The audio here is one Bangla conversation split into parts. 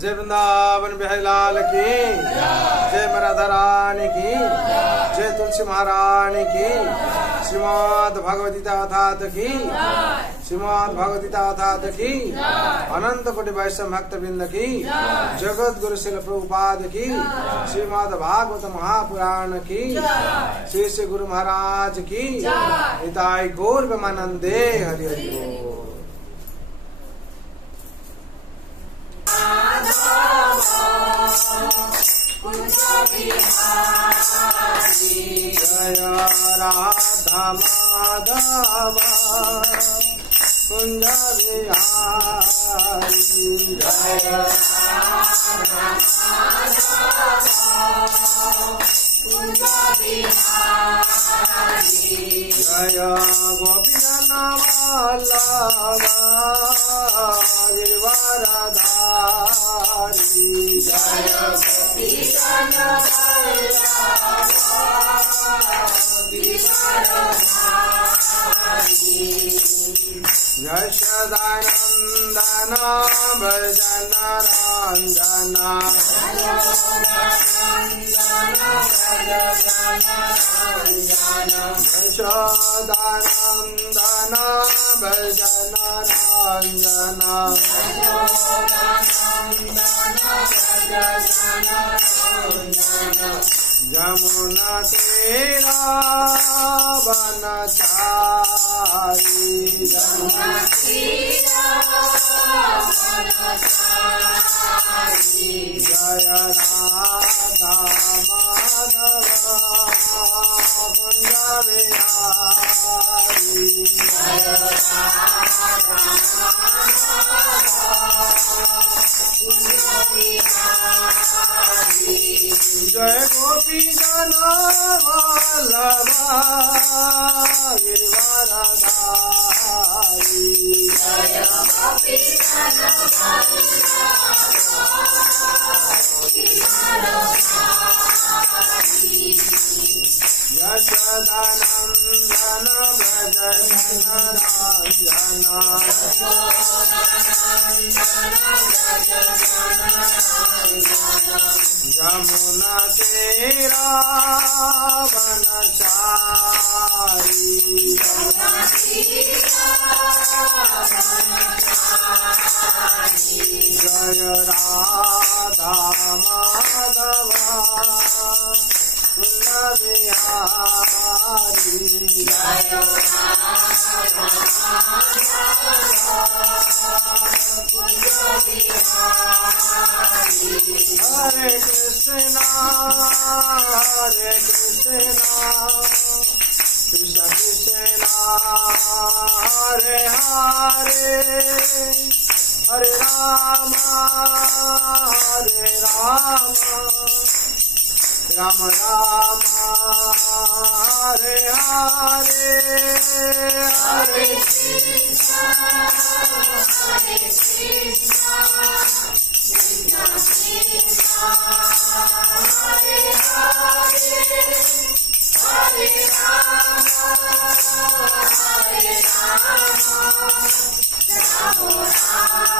जय वृंदावन बिहारी लाल की जय राधा रानी की जय तुलसी महारानी की श्रीमद् भगवद्गीता अथात की श्रीमद् भगवद्गीता अथात की अनंत कोटि वैष्णव भक्त वृंद की जगत गुरु श्रील प्रभुपाद की श्रीमद् भागवत महापुराण की श्री श्री गुरु महाराज की हिताय गौर ब्रह्मानंदे हरि हरि बोल। जय राधा माधव कुंज बिहारी जय राधा कुंज बिहारी जय गोपीजन वल्लभ गिरिवरधारी जय गोपीजन यशोदानंदन भजन रंजन यशोदानंदन भजन रंजन यमुना तेरा बनचारी यमुना तेरा बनचारी जय राधा माधव कुंज बिहारी जय राधा कुंज बिहारी जय गोपी जन वल्लभ गिरिवरधारी जय गोपी जन वल्लभ यशोदानंदन भजन रंजन यमुना तेरा बनचारी जय राधा माधव कुंज बिहारी जय हरे कृष्णा कृष्ण कृष्णा हरे हरे हरे राम राम राम हरे हरे हरे कृष्णा कृष्ण कृष्ण हरे हरे हरे राम राम राम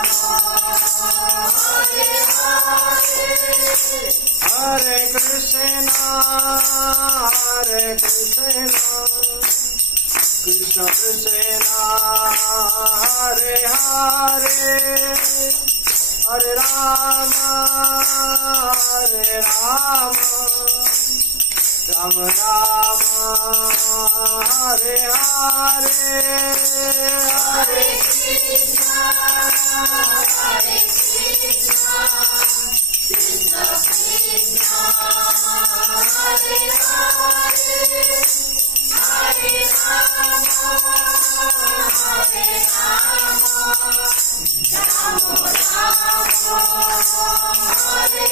हरे हरे हरे कृष्णा कृष्ण कृष्ण हरे हरे हरे राम राम राम हरे हरे हरे कृष्णा कृष्ण कृष्ण हरे हरे हरे राम हरे हरे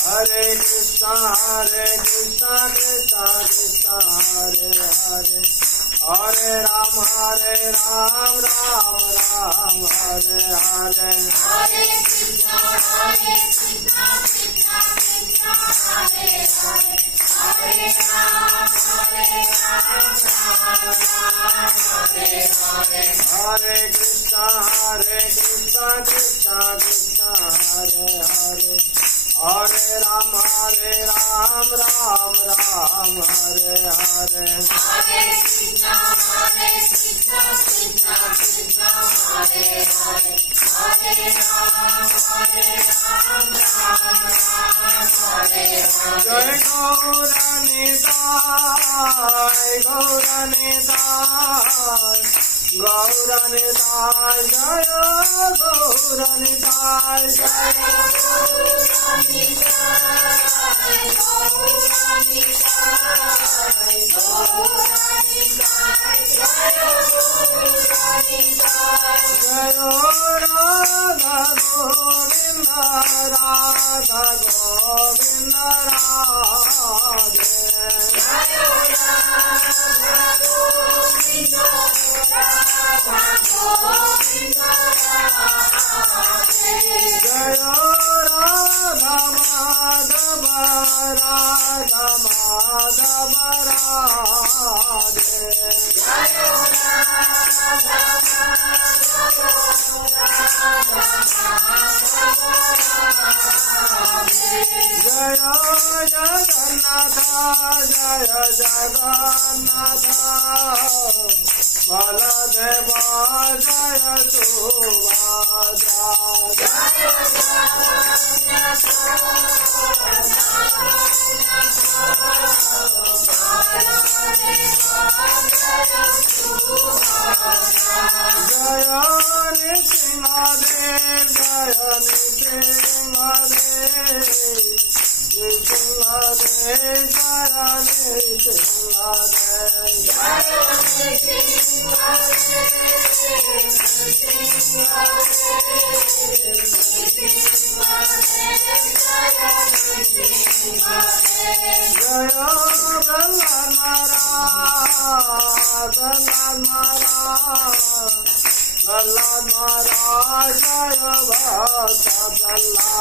हरे कृष्णा कृष्ण कृष्ण हरे हरे हरे राम राम राम हरे हरे हरे कृष्णा कृष्ण कृष्ण हरे हरे हरे राम राम हरे हरे हरे कृष्णा कृष्ण कृष्ण कृष्ण हरे हरे हरे राम राम राम हरे हरे हरे कृष्ण कृष्ण कृष्ण हरे हरे हरे राम राम हरे हरे जय गौरनिताय गौरनिताय गौरनिताय जय गौरनिताय जय जय राधा गोविंद राधा गोविंद राधे जय राधा माधव राधा माधव राधे जय जगन्नाथ जय जगन्नाथ बलदेव जय जय नृसिंहदेव जय नृसिंहदेव नृसिंहदेव जय प्रहलाद महाराज जय भक्त प्रहलाद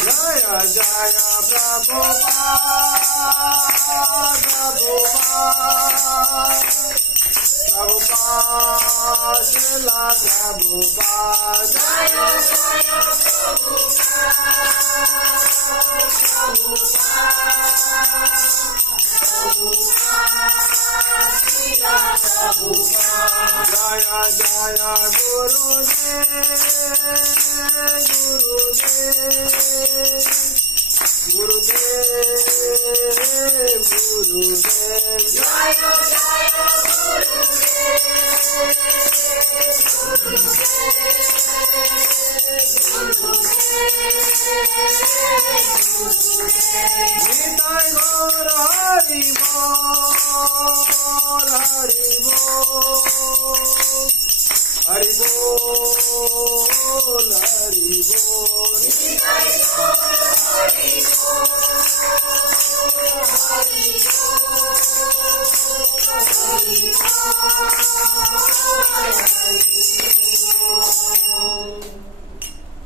जय जय प्रभुपाद प्रभुपाद श्रीला प्रभुपाद जय जय गुरुदेव गुरुदेव गुरुदेव जय निताय गौर हरि बोल हरि बोल हरि बोल हरि बोल निताय गौर हरि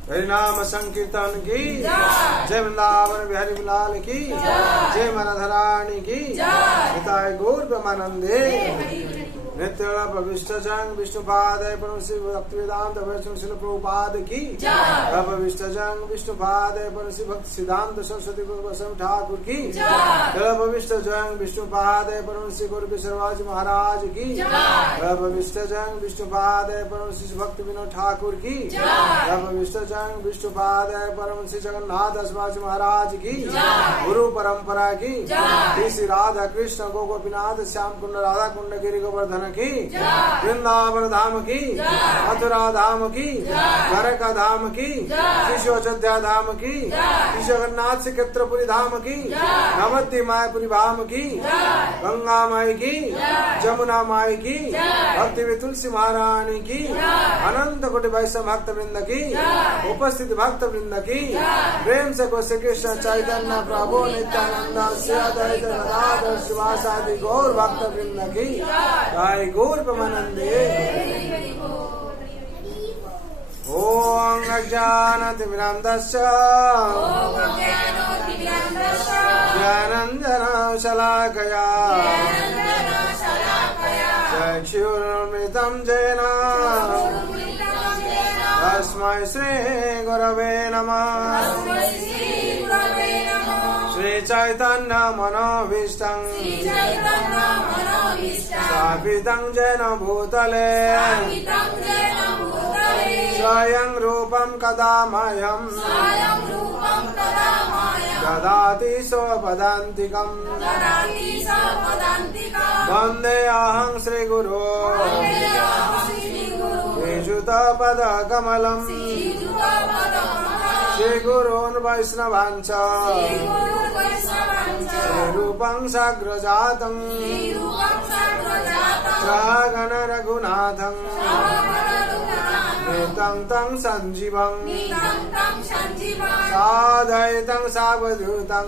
हरि नाम संकीर्तन की जय वृंदावन बिहारी लाल की जय माराधरानी की निताय गौर ब्रह्मानंदे नित्य प्रविष्ट जंग विष्णुपाद परमशिव भक्ति वेदांत वैष्णव शिल प्रभुपाद की प्रविष्ट जंग विष्णुपाद परमशिव भक्ति सिद्धांत सरस्वती गोस्वामी ठाकुर की प्रविष्ट जंग विष्णुपाद परमशिव गुरु विश्वराज महाराज की प्रविष्ट जंग विष्णुपाद परमशिव भक्ति विनोद ठाकुर की प्रविष्ट जंग विष्णुपाद परमशिव जगन्नाथ दास महाराज की गुरु परंपरा की श्री राधा कृष्ण गोपीनाथ श्याम कुंड राधा कुंड गिरी गोवर्धन की वृंदावन धाम की मथुरा धाम की द्वारका धाम की श्री अयोध्या धाम की श्री जगन्नाथ श्रीक्षेत्रपुरी धाम की नवद्वीप मायापुरी धाम की गंगा माई की जमुना माई की भक्ति तुलसी महारानी की अनंत कोटि वैष्णव भक्त वृंद की उपस्थित भक्त वृंद की प्रेम से श्री कृष्ण चैतन्य प्रभु नित्यानंद श्री अद्वैत गदाधर शिवासादि गौर भक्त वृंद की गौर ब्रह्मानंदे। ॐ अज्ञानतिमिरान्धस्य ज्ञानाञ्जनशलाकया चक्षुरुन्मिलितं येन तस्मै श्रीगुरवे नमः श्रीचैतन्यमनोभीष्टं स्थापितं येन भूतले स्वयं रूपं कदा मह्यं ददाति स्वपदान्तिकम् वन्देऽहं श्रीगुरो श्रीयुतपदकमलम् श्रीगुरून् वैष्णवांश्च श्रीरूपं साग्रजातं सहगण रघुनाथं तं तं सञ्जीवं साद्वैतं सावधूतं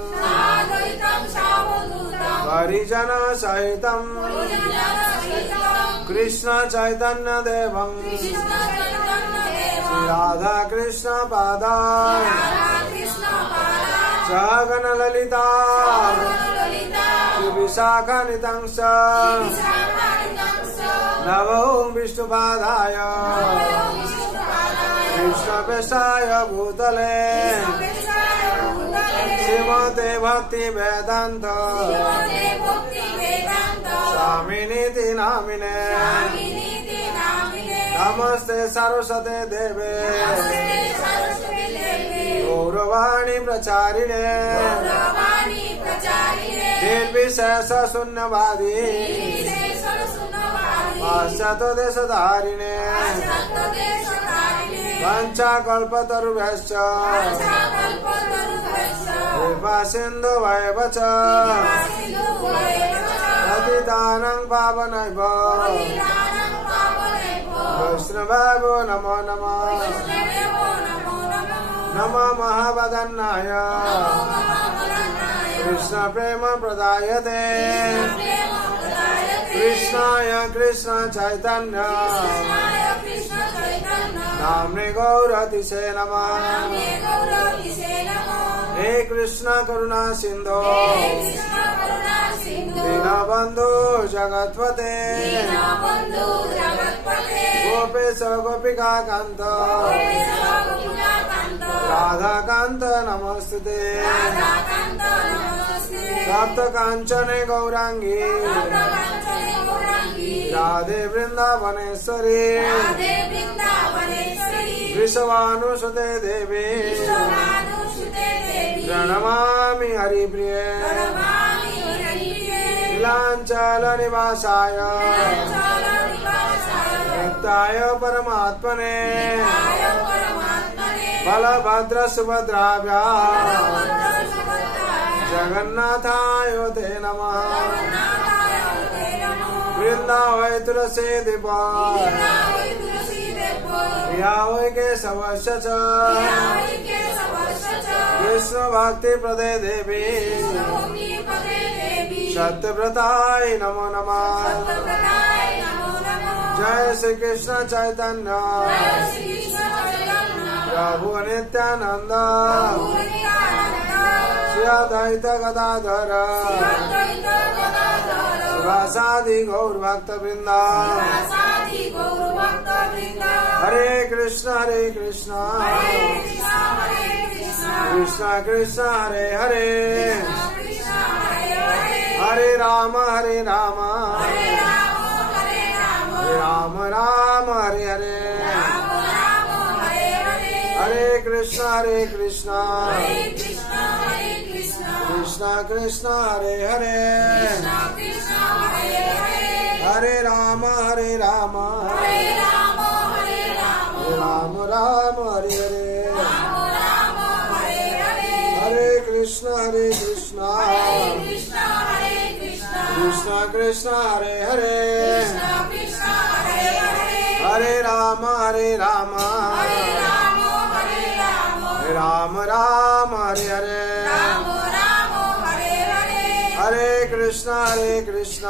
परिजनसहितं कृष्ण चैतन्य देवं राधा कृष्ण पादाय सहगण ललिता विशाखानितं च नमो विष्णुपादाय कृष्णपेशाय भूतले श्रीमते भक्ति वेदांत स्वामिनीति नामिने नमस्ते सरस्वते देवे गौरवाणी प्रचारिणे निर्विशेष शून्यवादी पाश्चात्य देशधारिणे वाञ्छाकल्पतरुभ्यश्च कृपा सिन्धुभ्येव च पतितानां पावनेभ्यो वैष्णवेभ्यो नमो नमः नमो महावदन्नाय कृष्ण प्रेम प्रदायते कृष्णाय कृष्ण चैतन्य नाम्ने गौरतिसे नमः हे कृष्ण करुणा सिंधो दीनबन्धो जगत्पते गोपेश गोपिका कांत राधा कांत नमस्ते सप्त कांचने गौरांगी राधे वृंदावनेश्वरी वृषभानुसुते देवी प्रणमामि हरिप्रिये नीलांचल निवासाय नित्याय परमात्मने बलभद्र सुभद्राभ्यां जगन्नाथाय ते नमः वृंदावै तुलसी दीपा प्रिया वै केशवस्य च कृष्ण भक्ति प्रदे देवी सत्यव्रताय नमो नमः जय श्री कृष्ण चैतन्य प्रभु नित्यानंद श्री अद्वैत गदाधर शिवासादि गौर भक्त वृंदा हरे कृष्ण कृष्ण कृष्ण हरे हरे हरे राम हरे राम राम राम हरे हरे हरे कृष्ण कृष्ण कृष्ण हरे हरे हरे राम राम राम हरे हरे हरे कृष्ण कृष्ण कृष्ण हरे हरे हरे राम राम राम हरे हरे हरे कृष्ण कृष्ण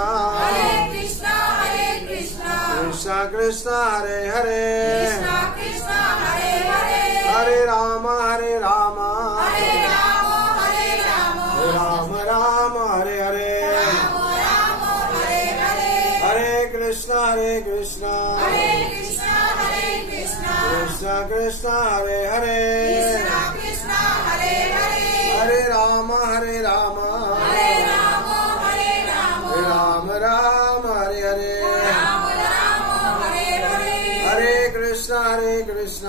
कृष्ण कृष्ण हरे हरे कृष्ण कृष्ण हरे हरे हरे राम राम राम राम हरे हरे राम राम हरे हरे हरे कृष्ण कृष्ण कृष्ण कृष्ण हरे हरे कृष्ण हरे हरे हरे राम राम राम राम हरे हरे राम राम हरे हरे हरे कृष्ण कृष्ण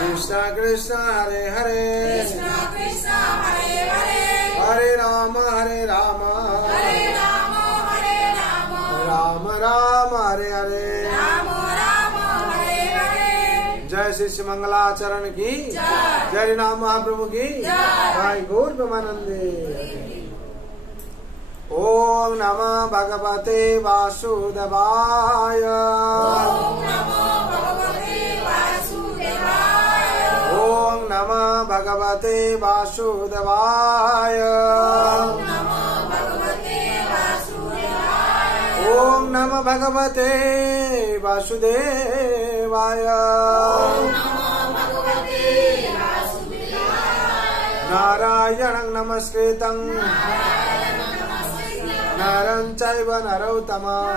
कृष्ण कृष्ण हरे हरे कृष्ण कृष्ण हरे हरे हरे राम राम राम राम हरे हरे राम राम हरे हरे जय श्री श्री मंगलाचरण की जय हरि नाम महाप्रभु की जय गौर प्रेमानंदे। ओम नमः भगवते वासुदेवाय ओम नमो भगवते वासुदेवाय ओम नमः भगवते वासुदेवाय ओम नमो भगवते वासुदेवाय ओम नमः भगवते वासुदेवाय ओम नमो भगवते वासुदेवाय नारायणं नमस्कृतं नरं चैव नरोत्तमं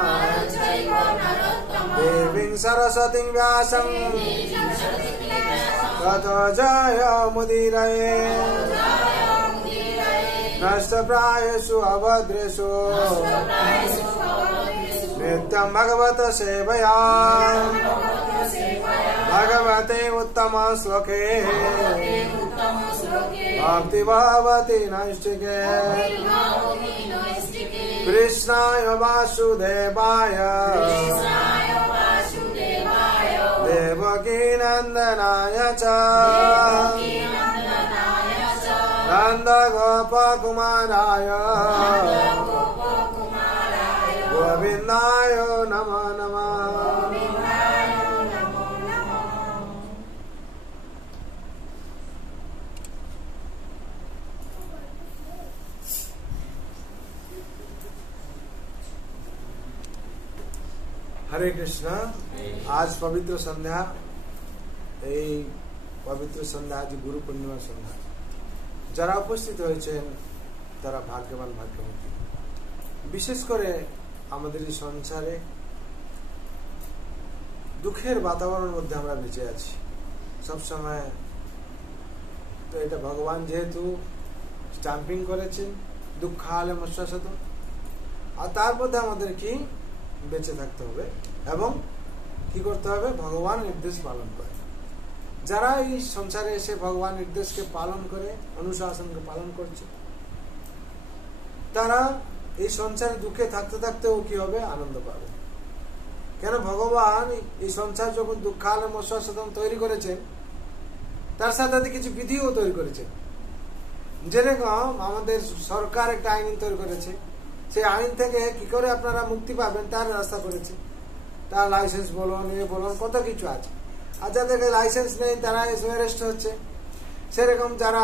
देवीं सरस्वतीं व्यासं ततो जयमुदीरये नष्टप्रायेषु अभद्रेषु नित्यं भगवत सेवया भगवते उत्तम श्लोके भक्ति भवति नैष्टिके कृष्णाय वासुदेवाय देवकी नंदनाय च नंद गोपकुमाराय गोविंदाय नमः नमः। हरे कृष्ण। आज पवित्र संध्या এই পবিত্র সন্ধ্যা আজ গুরু পূর্ণিমা সন্ধ্যা যারা উপস্থিত হয়েছেন তারা ভাগ্যবান ভাগ্যবতী। বিশেষ করে আমাদের এই সংসারে দুঃখের বাতাবরণের মধ্যে আমরা বেঁচে আছি সব সময়। তো এটা ভগবান যেহেতু স্ট্যাম্পিং করেছেন দুঃখালে মশাসত, আর তার মধ্যে আমাদের কি বেঁচে থাকতে হবে এবং কি করতে হবে ভগবান নির্দেশ পালন করে। যারা এই সংসারে এসে ভগবান নির্দেশকে পালন করে অনুশাসনকে পালন করছে তারা এই সংসারে দুঃখে থাকতে থাকতেও কি হবে আনন্দ পাবে। কেন ভগবান এই সংসার যখন দুঃখালে মশাসতম তৈরি করেছেন তার সাথে কিছু বিধিও তৈরি করেছেন। যেরকম আমাদের সরকার একটা আইন তৈরি করেছে, সেই আইন থেকে কি করে আপনারা মুক্তি পাবেন তার রাস্তা করেছে। তার লাইসেন্স বলুন ইয়ে বলুন কত কিছু আছে। আর যাদেরকে লাইসেন্স নেই তারা অ্যারেস্ট হচ্ছে। সেরকম যারা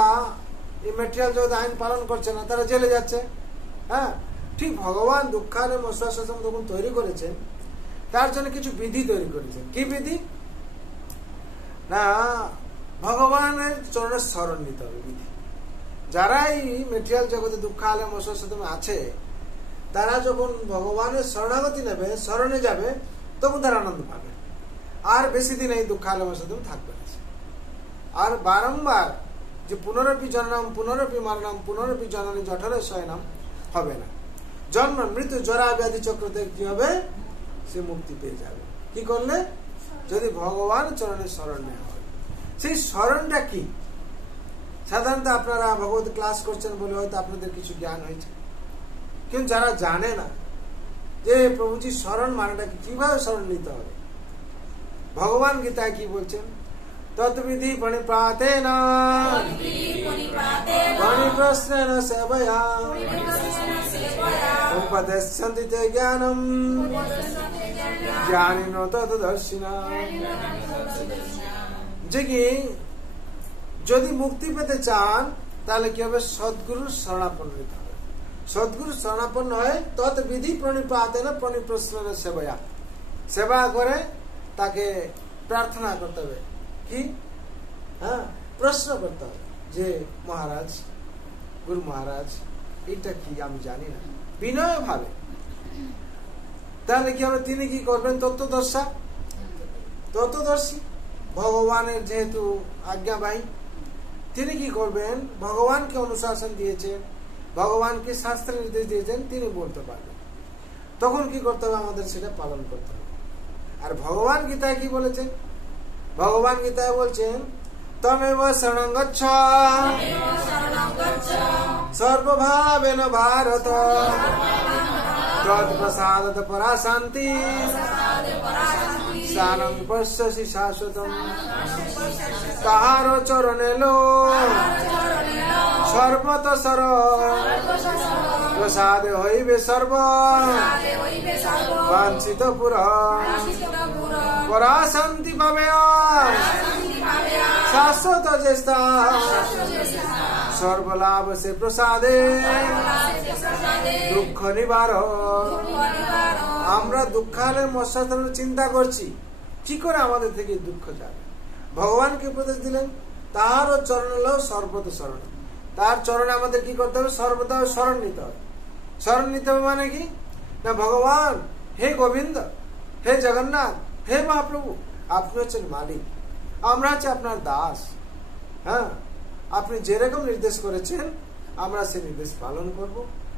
এই মেটেরিয়াল জগৎ আইন পালন করছে না তারা জেলে যাচ্ছে। হ্যাঁ, ঠিক ভগবান দুঃখালে মশাসন যখন তৈরি করেছেন তার জন্য কিছু বিধি তৈরি করেছেন। কি বিধি না, ভগবানের চরণের স্মরণ নিতে হবে বিধি। যারা এই মেটেরিয়াল জগতে দুঃখালে মশাসন আছে তারা যখন ভগবানের শরণাগতি নেবে শরণে যাবে তখন তারা আনন্দ পাবে। আর বেশি দিন এই দুঃখালে মশাসন থাকবে না। আর বারংবার যে পুনরপি জননম পুনরপি মরণম পুনরপি জননী জঠরে শয়নম হবে না। জন্ম মৃত্যু জরা ব্যাধি চক্রতে কি হবে সে মুক্তি পেয়ে যাবে। কি করলে যদি ভগবান চরণের শরণ নেওয়া হয়। সেই শরণটা কি সাধারণত আপনারা ভগবত ক্লাস করছেন বলে হয়তো আপনাদের কিছু জ্ঞান হয়েছে, কিন্তু যারা জানে না যে প্রভুজির শরণ মানেটা কিভাবে শরণ নিতে হবে। ভগবান গীতায় কি বলছেন, তদ্বিধি পণিপ্রাতেন পণিপ্রশ্নেন সেবয়া উপদেশ্যন্তি তে জ্ঞানম জ্ঞানিনো তদ্দর্শিনা। যে কি যদি মুক্তি পেতে চান তাহলে কি হবে সদ্গুরুর শরণাপন্ন নিতে হবে। সদ্গুরু শরণাপন্ন হয়ে তৎ বিধি প্রণিপাতেন প্রণিপ্রশ্নের সেবয়া, সেবা করে তাকে প্রার্থনা করতে হবে, কি হ্যাঁ প্রশ্ন করতে হবে যে মহারাজ, গুরু মহারাজ এটা কি আমি জানি না, বিনয় ভাবে। তাহলে কি হবে, তিনি কি করবেন, তত্ত্বদর্শী ভগবানের যেহেতু আজ্ঞাবাহী, তিনি কি করবেন, ভগবানকে অনুশাসন দিয়েছেন, ভগবানকে শাস্ত্রে নির্দেশ দিয়েছেন, তিনি বলতে পারবেন। তখন কি করতে হবে, আমাদের সেটা পালন করতে হবে। আর ভগবান গীতায় কি বলেছেন, ভগবান গীতায় বলছেন তমেব শরণং গচ্ছ সর্বভাবেন ভারত তৎপ্রসাদত পরা শান্তি সানং পশ্যসি শাশ্বতম। তাহার চরণে লো সর্বত সর প্রসাদ হইবে সর্ব বাঞ্ছিত পুর পরা শান্তি পাবে শাশ্বত চেষ্টা সর্বলাভ সে প্রসাদে দুঃখ নিবার। আমরা দুঃখালের মশার চিন্তা করছি কি করে আমাদের থেকে দুঃখ যাবে, ভগবানকে উপদেশ দিলেন তাহার চরণ হলো সর্বত শরণ, তার চরণে আমাদের কি করতে হবে, সর্বদা স্মরণ নিতে হবে। স্মরণ নিতে হবে মানে কি না, ভগবান হে গোবিন্দ, হে জগন্নাথ, হে মহাপ্রভু, আপনি হচ্ছেন মালিক, আমরা হচ্ছে আপনার দাস। হ্যাঁ, আপনি যেরকম নির্দেশ করেছেন আমরা সেই নির্দেশ পালন করব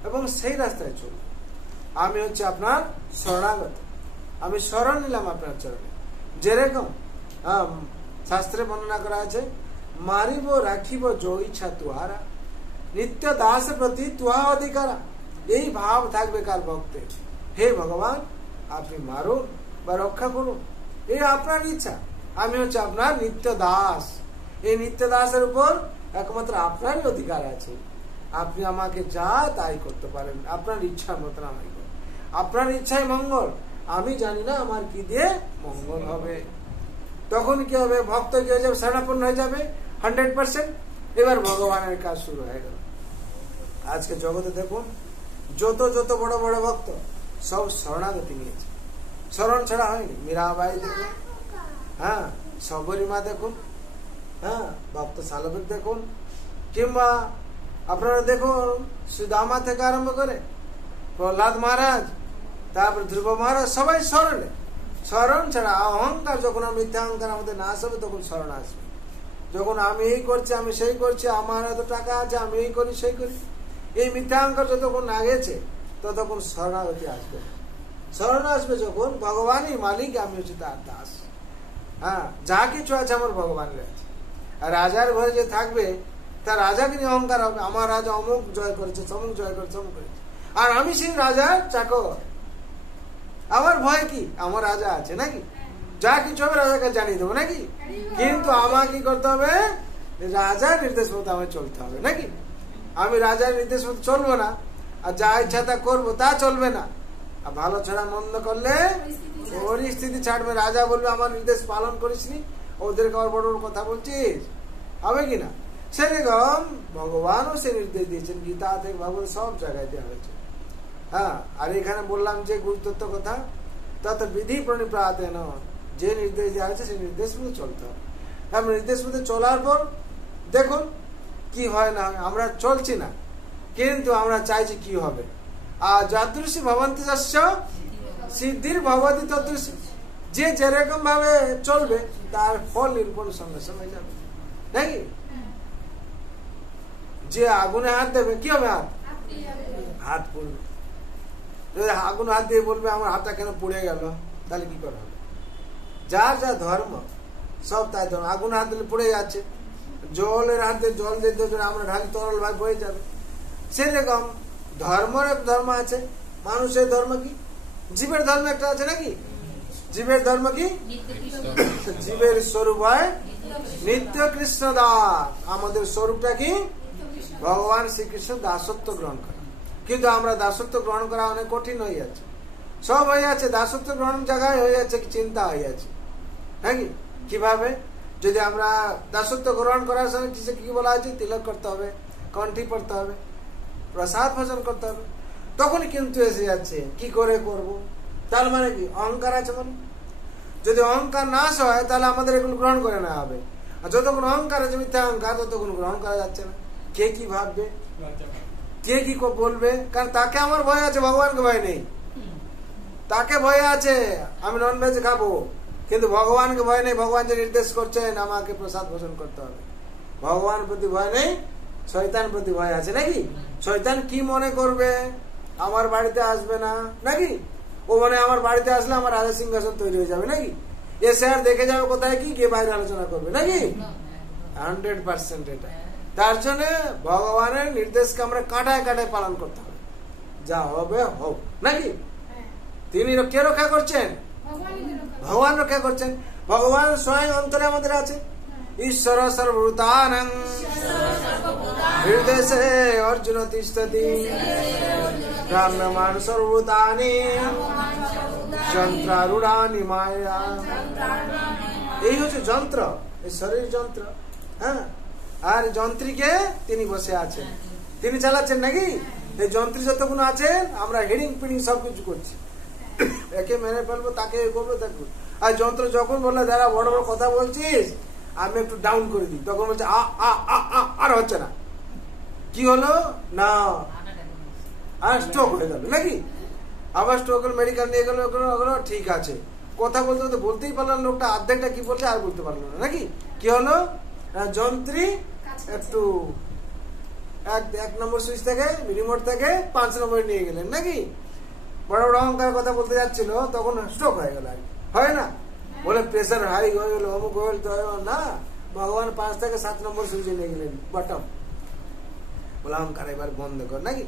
এবং সেই রাস্তায় চলব। আমি হচ্ছে আপনার শরণাগত, আমি শরণ নিলাম আপনার চরণে। যেরকম শাস্ত্রে বর্ণনা করা আছে, মারিব রাখিব যো ইচ্ছা তুহারা, নিত্য দাস প্রতি তুহা অধিকারা। এই ভাব থাকবে কার ভক্তের, হে ভগবান আপনি মারুন বা রক্ষা করুন, এই আপনার ইচ্ছা, আমি হচ্ছে আপনার নিত্য দাস। এই নিত্য দাসের উপর একমাত্র আপনারই অধিকার আছে, আপনি আমাকে যা তাই করতে পারেন, আপনার ইচ্ছা মতন আমাকে, আপনার ইচ্ছাই মঙ্গল, আমি জানি না আমার কি দিয়ে মঙ্গল হবে। তখন কি হবে, ভক্ত কি হয়ে যাবে, শরণাপন্ন হয়ে যাবে 100%। এবার ভগবানের কাজ শুরু হয়ে গেল। আজকে জগতে দেখুন যত যত বড় বড় ভক্ত সব শরণাগতি নিয়েছে, শরণ ছাড়া হয়নি। মীরাবাই দেখুন, হ্যাঁ শবরীমা দেখুন, হ্যাঁ ভক্ত সালবেগ দেখুন, কিংবা আপনারা দেখুন সুদামা থেকে আরম্ভ করে প্রহ্লাদ মহারাজ, তারপর ধ্রুব মহারাজ, সবাই শরণে। শরণ ছাড়া অহংকার, যখন মিথ্যা অহংকার আমাদের নাশ হবে তখন শরণ আসবে। যখন আমি এই করছি, আমি সেই করছি, আমার এত টাকা আছে, আমি এই করি সেই করি, এই মিথ্যা অহংকার যতক্ষণ না গেছে ততক্ষণ শরণাগতি আসবে। শরণ আসবে যখন ভগবানই মালিক, আমি হচ্ছে তার দাস। হ্যাঁ, যা কিছু আছে আমার ভগবানের আছে। আর রাজার ঘরে যে থাকবে তার রাজাকে নিয়ে অহংকার হবে, আমার রাজা অমুক জয় করেছে, সমুক জয় করেছে, অমুক করেছে, আর আমি সেই রাজার চাকর। আমার ভয় কি, আমার রাজা আছে নাকি, যা কিছু হবে রাজাকে জানিয়ে দেবো নাকি। কিন্তু আমার কি করতে হবে, রাজার নির্দেশ মতো আমার চলতে হবে নাকি। আমি রাজার নির্দেশ মতো চলবো না, আর যা ইচ্ছা তা করবো তা চলবে না। আর ভালো ছাড়া মন্দ করলে পরিস্থিতি ছাড়বে, রাজা বলবে আমার নির্দেশ পালন করিসনি, ওদেরকে আর বড় কথা বলছিস, হবে কিনা। সেরকম ভগবানও সে নির্দেশ দিয়েছেন, গীতা থেকে ভগবান সব জায়গায় দেওয়া হয়েছে। হ্যাঁ, আর এখানে বললাম যে গুরুত্ব কথা, তত বিধি প্রণিপাতেন, যে নির্দেশ দেওয়া হয়েছে সেই নির্দেশ মতো চলতে হবে। নির্দেশ মতো চলার পর দেখুন কি হয় না, আমরা চলছি না কিন্তু আমরা চাইছি কি হবে। আর যাদৃশী ভবন্তি যস্য সিদ্ধির ভবতি তদৃশী, যে যেরকম ভাবে চলবে তার ফল নিরূপণ সঙ্গে সঙ্গে যাবে নাকি। যে আগুনে হাত দেবে কি হবে, হাত পড়বে। যদি আগুন হাত দিয়ে বলবে আমার হাতটা কেন পুড়ে গেল, তাহলে কি করা হবে। যার যা ধর্ম সব তাই ধর্ম। আগুন হাত দিলে পুড়ে যাচ্ছে, জলের হাত দিয়ে জল দিতে আমরা ঢালি তরল ভাবে বয়ে যাবে। সেরকম ধর্মের ধর্ম আছে। মানুষের ধর্ম কি, জীবের ধর্ম একটা আছে নাকি। জীবের ধর্ম কি, জীবের স্বরূপ হয় নিত্য কৃষ্ণ দাস। আমাদের স্বরূপটা কি, ভগবান শ্রীকৃষ্ণ দাসত্ব গ্রহণ করা। কিন্তু আমরা দাসত্ব গ্রহণ করা অনেক কঠিন হয়ে যাচ্ছে, সব হয়ে যাচ্ছে দাসত্ব গ্রহণ জায়গায় হয়ে যাচ্ছে চিন্তা হয়ে যাচ্ছে নাকি। কিভাবে, যদি আমরা দাসত্ব গ্রহণ করার সময় কি বলা হয়েছে, তিলক করতে হবে, কণ্ঠি পড়তে হবে, প্রসাদ ভোজন করতে হবে, তখনই কিন্তু এসে যাচ্ছে কি করে করব। তার মানে কি অহংকার আছে মানে, যদি অহংকার নাশ হয় তাহলে আমাদের এগুলো গ্রহণ করে নেওয়া হবে। আর যতক্ষণ অহংকার আছে, মিথ্যা অহংকার, ততক্ষণ গ্রহণ করা যাচ্ছে না। কে কি ভাববে, কে কি বলবে, কারণ তাকে আমার ভয় আছে, ভগবানকে ভয় নেই। তাকে ভয় আছে আমি ননভেজ খাবো, কিন্তু ভগবানকে ভয় নেই। ভগবান যে নির্দেশ করছেন আমাকে প্রসাদ ভোজন করতে হবে, ভগবানের প্রতি ভয় নেই, শয়তান প্রতি ভয় আছে নাকি। শয়তান কি মনে করবে, আমার বাড়িতে আসবে না নাকি, ও মানে আমার বাড়িতে আসলে আমার রাজা সিংহাসন তৈরি হয়ে যাবে নাকি, এসে আর দেখে যাবে কোথায় কি, গিয়ে বাইরে আলোচনা করবে নাকি। 100% এটা। তার জন্য ভগবানের নির্দেশকে আমরা কাটায় কাটায় পালন করতে হবে, যা হবে হোক নাকি। তিনি কে রক্ষা করছেন, ভগবান রক্ষা করছেন। ভগবান স্বয়ং অন্তরে আমাদের আছে। ঈশ্বর সর্বভূতানাং হৃদয়ে অর্জুন তিষ্ঠতি ব্রহ্মমান সর্বভূতানি যন্ত্রারূঢ়ানি মায়া। এই হচ্ছে যন্ত্র, এই শরীর যন্ত্র। হ্যাঁ, আর যন্ত্রীকে তিনি বসে আছেন, তিনি চালাচ্ছেন নাকি। এই যন্ত্রী যতক্ষণ আছেন আমরা হেডিং পিডিং সবকিছু করছি, একে মেরে ফেলবো, তাকে করবো, তাকে। আর যন্ত্র যখন বললে যারা বড় বড় কথা বলছিস আমি একটু ডাউন করে দিই, তখন বলছে আর হচ্ছে না। কি হলো না, আর স্ট্রোক হয়ে গেল নাকি। আবার স্ট্রোক মেডিকেল নিয়ে গেল, ঠিক আছে। কথা বলতে বলতে বলতেই পারলাম লোকটা অর্ধেকটা কি বলছে আর বলতে পারলো না নাকি। কি হলো, যন্ত্রী একটু 1 নম্বর সুইচ থেকে রিমোট থেকে 5 নম্বরে নিয়ে গেলেন নাকি। বড় বড় অহংকার কথা বলতে যাচ্ছিল, তখন স্ট্রোক হয়ে গেল। হয় না, বলে প্রেসার হাই হয়ে গেল, অমুক হয়ে গেল না, ভগবান 5 থেকে 7 নম্বর সুইচে নিয়ে গেলেন বটম। বলে অহংকার এবার বন্ধ কর নাকি।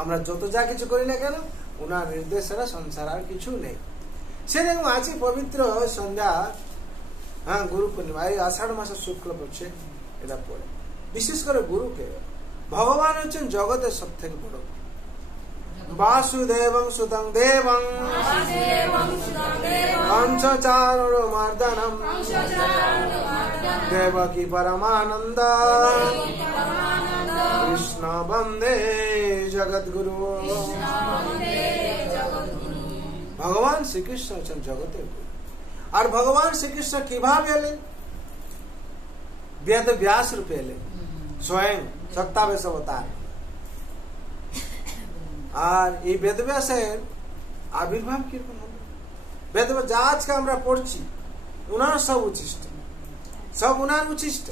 আমরা যত যা কিছু করি না কেন, ওনার নির্দেশ ছাড়া সংসার আর কিছু নেই। সেরকম আছে পবিত্র সন্ধ্যা, হ্যাঁ, গুরু পূর্ণিমা, এই আষাঢ় মাসের শুক্ল পড়ছে, এটা পড়ে। বিশেষ করে গুরুকে, ভগবান হচ্ছেন জগতের সব থেকে বড়। বাসুদেবং সুতং দেবং পঞ্চচারণ মর্দনম দেবকী পরমানন্দ কৃষ্ণ বন্দে জগৎগুরু। ভগবান শ্রীকৃষ্ণ হচ্ছেন জগতের গুরু। আর ভগবান শ্রীকৃষ্ণ কিভাবে এলেন, বেদ ব্যাস রূপে এলেন, স্বয়ং সত্তাবেশ অবতার। আর এই বেদব্যাসের আবির্ভাব কিরকম হবে, বেদব্যাস যা আজকে আমরা পড়ছি উনার সব উচ্ছিষ্ট, সব উনার উচ্ছিষ্ট।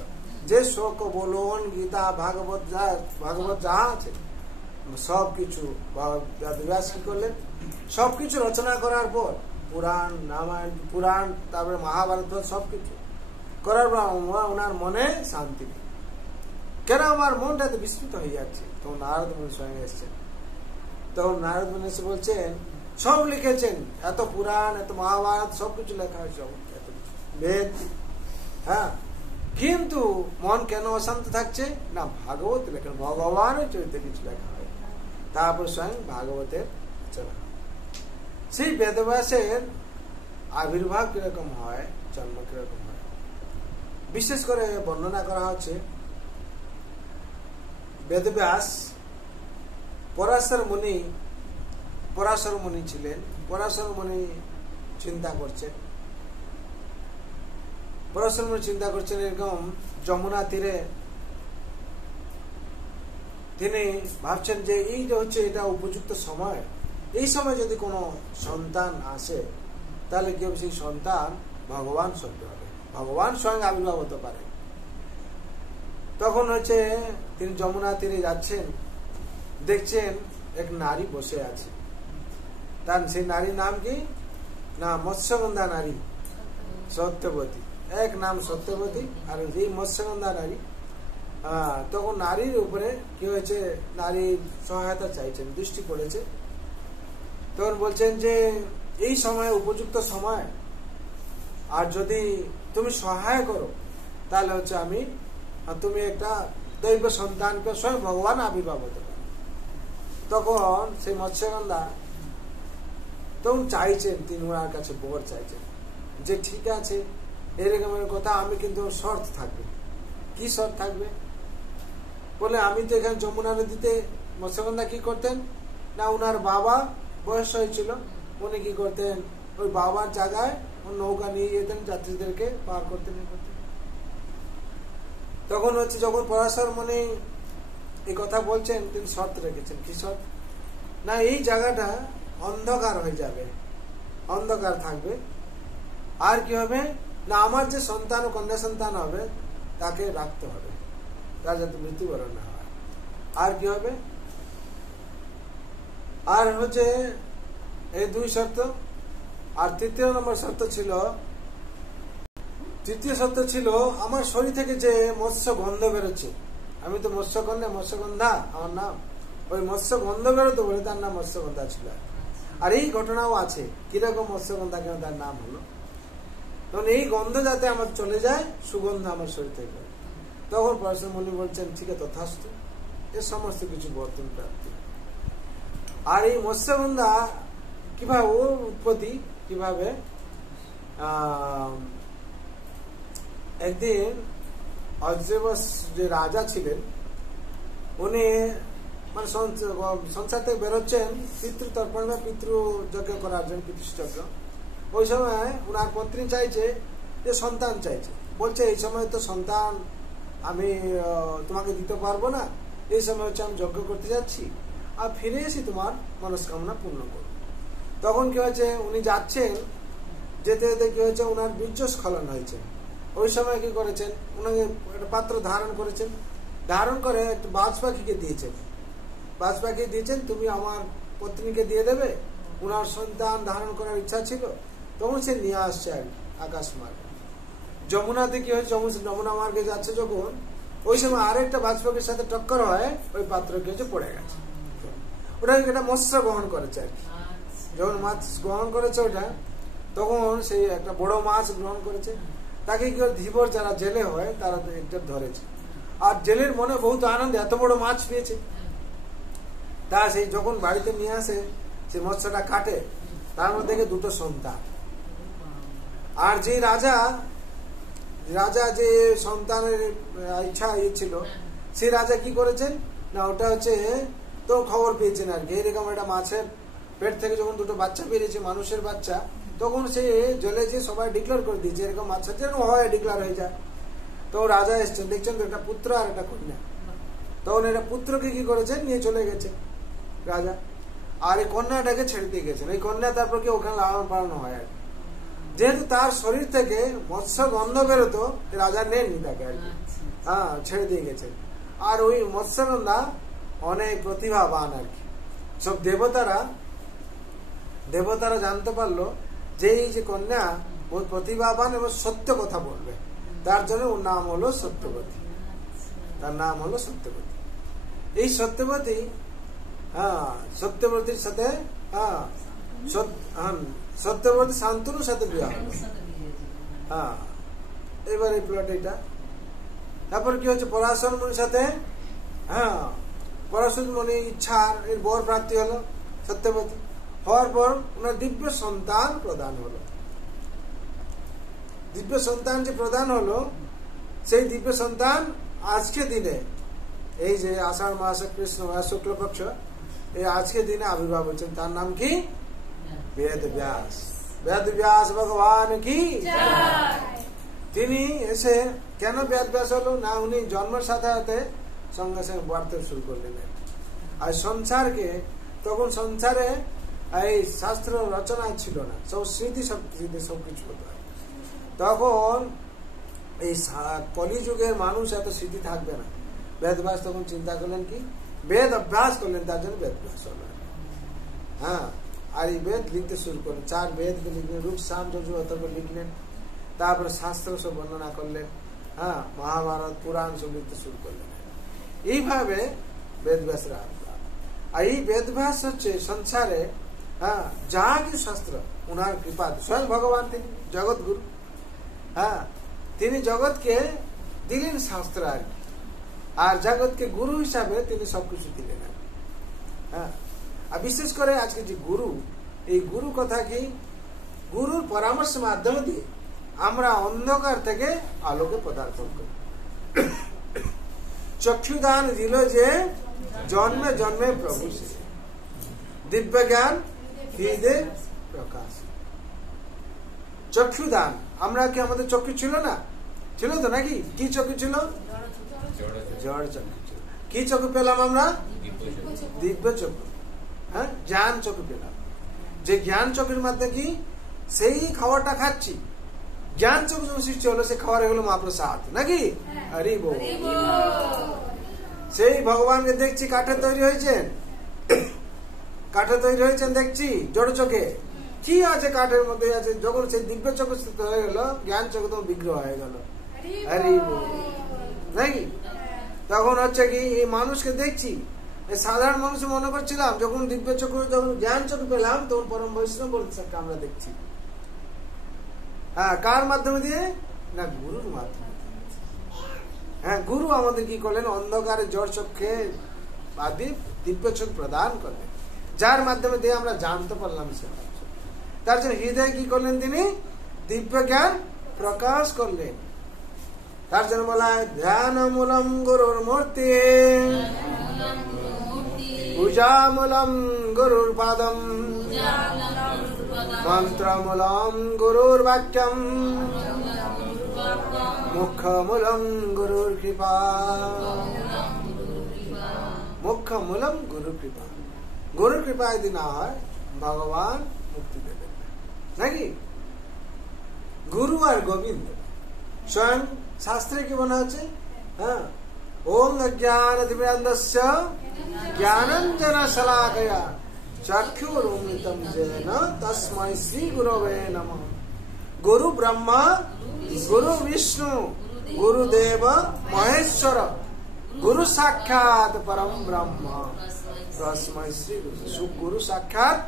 যে শোক বলন গীতা ভাগবত যা আছে সবকিছু বেদব্যাস কি করলেন, সবকিছু রচনা করার পর পুরাণ রামায়ণ পুরাণ তারপরে মহাভারত সবকিছু করার পর ওনার মনে শান্তি নেই। কেন আমার মনটা এত বিস্মিত হয়ে যাচ্ছে, তখন নারদ মুনি স্বয়ং এসছেন। তখন নারদ মুনি এসে বলছেন সব লিখেছেন, এত পুরাণ এত মহাভারত সবকিছু লেখা হয়েছে, এত বেদ, হ্যাঁ, কিন্তু মন কেন অশান্ত থাকছে না, ভাগবত লেখেন, ভগবানের চরিত্রে কিছু লেখা হয়। তারপর স্বয়ং ভাগবতের চলা। সেই বেদব্যাসের আবির্ভাব কিরকম হয়, জন্ম কিরকম হয়, বিশেষ করে বর্ণনা করা হচ্ছে। বেদব্যাস পরাশর মুনি ছিলেন। পরাশর মুনি চিন্তা করছেন, এরকম যমুনা তীরে তিনি ভাবছেন যে এই যে হচ্ছে এটা উপযুক্ত সময়, এই সময় যদি কোনো সন্তান আসে তাহলে কি হবে, সেই সন্তান ভগবান স্বরূপ হবে, ভগবান স্বয়ং আবির্ভাব হতে পারে। তখন হচ্ছে তিনি যমুনা তীরে যাচ্ছেন, দেখছেন এক নারী বসে আছে। তার সেই নারীর নাম কি না, মৎস্যগন্ধা নারী, সত্যবতী। এক নাম সত্যবতী আর এই মৎস্যগন্ধা নারী। তখন নারীর উপরে কি হয়েছে, নারীর সহায়তা চাইছেন, দৃষ্টি পড়েছে। তখন বলছেন যে এই সময় উপযুক্ত সময়, আর যদি তুমি সহায় করো তাহলে হচ্ছে তুমি একটা দৈব সন্তানকে স্বয়ং ভগবান আবির্ভাব হতে পারে। তখন সেই মৎস্যগন্ধা তখন চাইছেন, তিনি ওনার কাছে বর চাইছেন যে ঠিক আছে এরকমের কথা, আমি কিন্তু শর্ত থাকবে। কি শর্ত থাকবে, বলে আমি তো এখানে যমুনা নদীতে মৎস্যগন্ধা কি করতেন না, উনার বাবা বয়স হয়েছিল, উনি কি করতেন ওই বাবার জায়গায় নৌকা নিয়ে যেতেন, যাত্রীদেরকে পার করতেন। তখন হচ্ছে যখন পরাশর মুনি এই কথা বলছেন, তিনি শর্ত রেখেছেন। কি শর্ত না, এই জায়গাটা অন্ধকার হয়ে যাবে, অন্ধকার থাকবে, আর কি হবে না, আমার যে সন্তান ও কন্যা সন্তান হবে তাকে রাখতে হবে, তার যাতে মৃত্যুবরণ না হয়। আর কি হবে, আর হচ্ছে এই দুই শর্ত। আর তৃতীয় শর্ত ছিল আমার শরীর থেকে যে মৎস্য গন্ধ বেরোচ্ছে, আমি তো মৎস্যগন্ধা আমার নাম, ওই মৎস্য গন্ধ বেরোতো বলে তার নাম মৎস্যগন্ধা ছিল। আর এই ঘটনাও আছে, কিরকম মৎস্যগন্ধা কেন তার নাম হলো, তখন এই গন্ধ যাতে আমার চলে যায়, সুগন্ধ আমার শরীর থেকে। তখন পরাশর মুনি বলছেন ঠিক আছে তথাস্তু, এর সমস্ত কিছু বর্তন প্রাপ্তি। আর এই মৎস্যগন্ধা কিভাবে ওর উৎপত্তি কিভাবে, একদিন অজবস যে রাজা ছিলেন, উনি মানে সংসার থেকে বেরোচ্ছেন পিতৃতর্পণ বা পিতৃযজ্ঞ করার জন্য, পিতৃযজ্ঞ। ওই সময় উনার পত্নী চাইছে যে সন্তান চাইছে, বলছে এই সময় তো সন্তান আমি তোমাকে দিতে পারবো না, এই সময় হচ্ছে আমি যজ্ঞ করতে যাচ্ছি, আর ফিরে এসে তোমার মনস্কামনা পূর্ণ করবো। তখন কি হয়েছে, উনি যাচ্ছেন, যেতে যেতে কি হয়েছে উনার বীর্যস্খলন হয়েছে। ওই সময় কি করেছেন, উনাকে একটা পাত্র ধারণ করেছেন, ধারণ করে একটা বাজ পাখিকে দিয়েছেন, বাজ পাখি দিয়েছেন তুমি আমার পত্নীকে দিয়ে দেবে, উনার সন্তান ধারণ করার ইচ্ছা ছিল। তখন সে নিয়ে আসছে আর আকাশ মার্গে, যমুনাতে কি হয়েছে, যমুনা মার্গে যাচ্ছে যখন, ওই সময় আরেকটা বাজ পাখির সাথে টক্কর হয়, ওই পাত্র কি হয়েছে পড়ে গেছে। ওটা একটা মৎস্য গ্রহণ করেছে আর কি, যখন মাছ গ্রহণ করেছে ওটা, তখন সেই একটা বড় মাছ গ্রহণ করেছে, তাকে কি ধীবর যারা জেলে হয় তারা একটা ধরেছে। আর জেলের মনে বহুত আনন্দ, এত বড় মাছ পেয়েছে। তা সেই যখন বাড়িতে নিয়ে আসে, সে মৎস্যটা কাটে, তার মধ্যে থেকে দুটো সন্তান। আর যে রাজা যে সন্তানের ইচ্ছা ছিল, সেই রাজা কি করেছেন না, ওটা হচ্ছে তো খবর পেয়েছেন আর কি, এরকম একটা মাছের পেট থেকে যখন দুটো বাচ্চা বেরিয়েছে, মানুষের বাচ্চা, তখন সে জলে যে সবাই ডিক্লেয়ার করে দিয়েছে এরকম বাচ্চা যেন হয়, ডিক্লেয়ার হয়ে যায়। তো রাজা এসছেন, দেখছেন তো একটা পুত্র আর একটা কন্যা। তখন এটা পুত্রকে কি করেছেন, নিয়ে চলে গেছে রাজা, আর এই কন্যাটাকে ছেড়ে দিয়ে গেছেন। এই কন্যা তারপর কি ওখানে লালন পালন হয় আর যেহেতু তার শরীর থেকে মৎস্য গন্ধ বেরোতো, রাজা নেননি তাকে আর কি, ছেড়ে দিয়ে গেছেন। আর ওই মৎস্যগন্ধা অনেক প্রতিভাবান আর কি, সব দেবতারা জানতে পারলো যে এই যে কন্যা বহুত প্রতিভাবান এবং সত্য কথা বলবে, তার জন্য ওর নাম হলো সত্যবতী, তার নাম হলো সত্যবতী। এই সত্যবতী, সত্যবতীর সাথে সত্যবতী শান্তনুর সাথে বিয়ে হলো। এবার এই প্লট এটা। তারপর কি হচ্ছে, পরাশর মুনির সাথে পরাশর মুনি ইচ্ছার এর বর প্রাপ্তি হলো সত্যবতী। হওয়ার পর ওনার দিব্য সন্তান প্রদান হলো। দিব্য সন্তান যে প্রদান হলো, সেই দিব্য সন্তান আজকে দিনে, এই যে আষাঢ় মাসে কৃষ্ণ শুক্লপক্ষ, এই আজকে দিনে আবির্ভাব হচ্ছেন। তার নাম কি, বেদব্যাস। বেদব্যাস ভগবান কি। তিনি এসে কেন বেদব্যাস হলো না, উনি জন্মের সাথে সাথে সঙ্গে সঙ্গে বাড়তে শুরু করলেন। আর সংসারকে, তখন সংসারে এই শাস্ত্র রচনা ছিল না, সব স্মৃতি সবকিছু হতো। তখন এই কলিযুগের মানুষ এত স্মৃতি থাকবে না। বেদব্যাস তখন চিন্তা করলেন কি, বেদ অভ্যাস করলেন, তার জন্য বেদব্যাস হলো। আর এই বেদ লিখতে শুরু করলেন, 4 বেদকে লিখলেন, রূপ সাম যজু অথর্ব লিখলেন। তারপরে শাস্ত্র সব বর্ণনা করলেন, মহাভারত পুরাণ সব লিখতে শুরু করলেন। এইভাবে বেদব্যাসরা, আর এই বেদব্যাস হচ্ছে সংসারে যা কিছু শাস্ত্র উনার কৃপা, স্বয়ং ভগবান, তিনি জগৎগুরু। তিনি জগৎকে দিলেন শাস্ত্র আর কি, আর জগৎকে গুরু হিসাবে তিনি সবকিছু দিলেন। আর বিশেষ করে আজকে যে গুরু, এই গুরু কথা কি, গুরুর পরামর্শ মাধ্যমে দিয়ে আমরা অন্ধকার থেকে আলোকে পদার্পণ করি। চক্ষুদান দিল যে জন্মে জন্মে প্রভু সে। দিব্য জ্ঞান হৃদয় প্রকাশ। চক্ষুদান, আমরা কি আমাদের চক্ষু ছিল না? ছিল তো নাকি? কি চক্ষু ছিল? জড় চক্ষু ছিল। কি চক্ষু পেলাম আমরা? দিব্য চক্ষু। হ্যাঁ, জ্ঞান চক্ষু পেলাম। যে জ্ঞান চক্ষুর মধ্যে কি সেই খাওয়াটা খাচ্ছি, জ্ঞান চক্ষু যখন সৃষ্টি হলো সে খাওয়ার হলো মহাপ্রসাদ নাকি? হরি বল। সেই ভগবানকে দেখছি কাঠের তৈরি হয়েছেন, কাঠে তৈরি হয়েছেন দেখছি জড় চোখে। কি আছে কাঠের মধ্যে? আছে যখন সেই দিব্য চক্ষু হয়ে গেল, জ্ঞান চক্ষু তখন বিগ্রহ হয়ে গেল। হরি বল নাকি? তখন হচ্ছে কি এই মানুষকে দেখছি, সাধারণ মানুষ মনে করছিলাম, যখন দিব্য চক্ষু যখন জ্ঞান চক্ষু পেলাম তখন পরম বৈষ্ণব বলতে আমরা দেখছি। হ্যাঁ, কার মাধ্যমে দিয়ে? না, গুরুর মাধ্যমে। হ্যাঁ, গুরু আমাদের কি করলেন? অন্ধকারে জড় চক্ষে আদি দিব্য চক্ষু প্রদান করলেন, যার মাধ্যমে দিয়ে আমরা জানতে পারলাম সেটা। তার জন্য হৃদয় কি করলেন? তিনি দিব্য জ্ঞান প্রকাশ করলেন। তার জন্য বলা হয় ধ্যান মূলম গুরুর মূর্তি, পূজা মূলম গুরুর পাদম, মন্ত্র মূলম গুরুর বাক্যম, মুখ্য মূলম গুরুর কৃপা। মুখ্য মূলম গুরুর কৃপা। গুরুর কৃপা যদি না হয় ভগবান মুক্তি দেবেন নাকি? গুরু আর গোবিন্দ স্বয়ং শাস্ত্রে কি বলা আছে? হ্যাঁ, ওম অজ্ঞান দিব্যান্ধস্য জ্ঞানাঞ্জন শলাকয়া চক্ষুরুন্মিলিতম येन তস্मै শ্রী গুরবে নমঃ। গুরু ব্রহ্মা, গুরু বিষ্ণু, গুরুদেব মহেশ্বর, গুরু সাক্ষাৎ পরম ব্রহ্ম তস্मै শ্রী গুরু। গুরু সাক্ষাৎ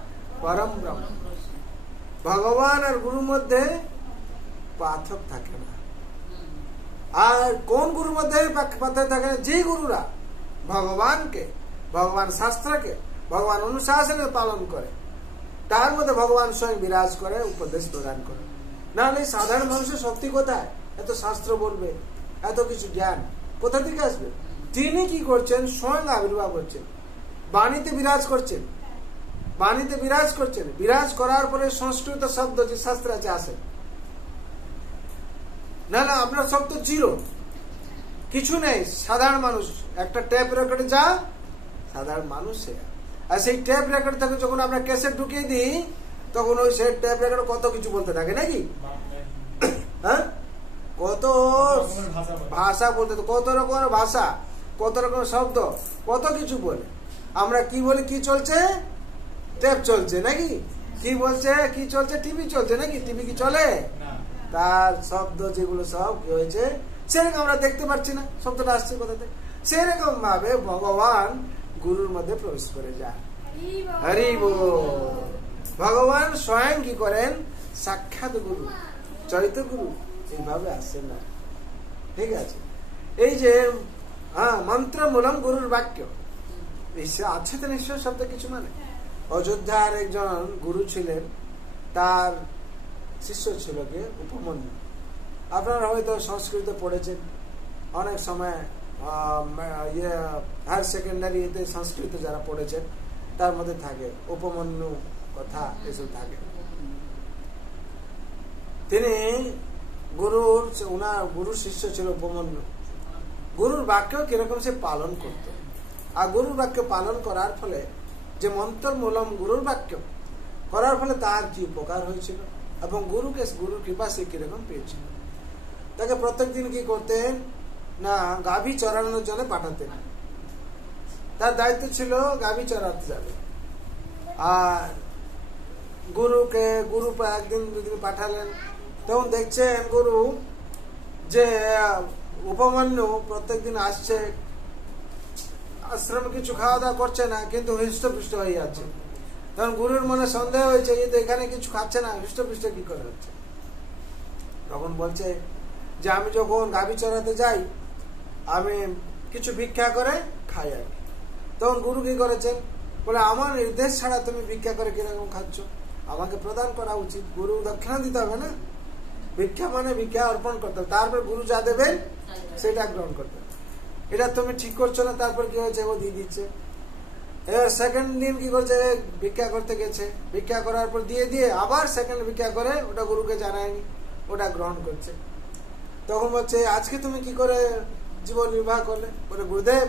পরম ব্রহ্ম। ভগবান আর গুরুর মধ্যে পার্থক্য থাকে না। আর কোন গুরুর মধ্যে পার্থক্য থাকে না? যে গুরুরা ভগবানকে, ভগবান শাস্ত্রকে, ভগবান অনুশাসনের পালন করে, তার মধ্যে ভগবান স্বয়ং বিরাজ করে, উপদেশ প্রদান করে। না হলে সাধারণ মানুষের শক্তি কোথায়? এত শাস্ত্র বলবে, এত কিছু জ্ঞান কোথা থেকে আসবে? তিনি কি করছেন? স্বয়ং আবির্ভাব করছেন, বাণীতে বিরাজ করছেন, বাণীতে বিরাজ করছেন। বিরাজ করার পরে সংস্কৃত শব্দ যে শাস্ত্র আছে আসে। না না, আপনার শব্দ জিরো, কিছু নেই। সাধারণ মানুষ একটা টেপ রেকর্ডে যা, সাধারণ মানুষ সে। আর সেই টেপ রেকর্ড থেকে যখন আমরা ক্যাসেট ঢুকিয়ে দিই তখন ওই সেই টেপ রেকর্ড কত কিছু বলতে থাকে নাকি? হ্যাঁ, কত ভাষা বলতে, কত রকমের ভাষা, কত রকমের শব্দ, কত কিছু বলে। আমরা কি বলি? কি চলছে? টেপ চলছে নাকি? কি বলছে? কি চলছে? টিভি চলছে নাকি? টিভি কি চলে? তার শব্দ যেগুলো সব কি হয়েছে সেরকম আমরা দেখতে পাচ্ছি না, শব্দটা আসছে কোথা থেকে। সেরকম ভাবে ভগবান গুরুর মধ্যে প্রবেশ করে যায়। হরি বল। ভগবান স্বয়ং কি করেন? সাক্ষাৎ গুরু, চৈত্য গুরু এইভাবে আসেন না। ঠিক আছে, এই যে মন্ত্র মূলম গুরুর বাক্য, আছে তো নিশ্চয় শব্দ কিছু মানে। অযোধ্যার একজন গুরু ছিলেন, তার শিষ্য ছিল কে? উপমন্যু। আপনারা হয়তো সংস্কৃত পড়েছেন, অনেক সময় হায়ার সেকেন্ডারিতে সংস্কৃত যারা পড়েছেন তার মধ্যে থাকে উপমন্যু কথা, এসব থাকে। তিনি গুরুর শিষ্য ছিল উপমন্যু। গুরুর বাক্য কিরকম সে পালন করত, আর গুরুর বাক্য পালন করার ফলে যে মন্ত্র মূলম গুরুর বাক্য করার ফলে তার কি উপকার হয়েছিল এবং গুরুর কৃপা সে কিরকম পেয়েছিল। তাকে প্রত্যেক দিন কি করতেন না, গাভী চড়ানোর জন্য পাঠাতেন। তার দায়িত্ব ছিল গাভী চড়াতে যাবে। আর গুরু একদিন দুদিন পাঠালেন, তখন দেখছেন গুরু যে উপমন্যু প্রত্যেকদিন আসছে, আশ্রমে কিছু খাওয়া দাওয়া করছে না, কিন্তু হৃষ্টপুষ্ট হয়ে যাচ্ছে। তখন গুরুর মনে সন্দেহ হয়েছে, এই তো এখানে কিছু খাচ্ছে না, হৃষ্টপুষ্ট কি করে হচ্ছে। তখন বলছে যে আমি যখন গাভী চড়াতে যাই আমি কিছু ভিক্ষা করে খাই আর কি। তখন গুরু কি করেছেন? বলে আমার নির্দেশ ছাড়া তুমি ভিক্ষা করে কিরকম খাচ্ছ, আমাকে প্রদান করা উচিত। গুরু দক্ষিণা দিতে হবে না, ভিক্ষা মানে ভিক্ষা অর্পণ করতে হবে, তারপর গুরু যা দেবেন সেটা গ্রহণ করতে হবে। এটা তুমি ঠিক করছো না, তারপর কি হয়েছে ও দিয়ে দিচ্ছে। এবার সেকেন্ড দিন কি করছে, ভিক্ষা করতে গেছে, ভিক্ষা করার পর দিয়ে দিয়ে আবার সেকেন্ড ভিক্ষা করে, ওটা গুরুকে জানায়নি, ওটা গ্রহণ করছে। তখন বলছে আজকে তুমি কি করে জীবন নির্বাহ করলে? বলে গুরুদেব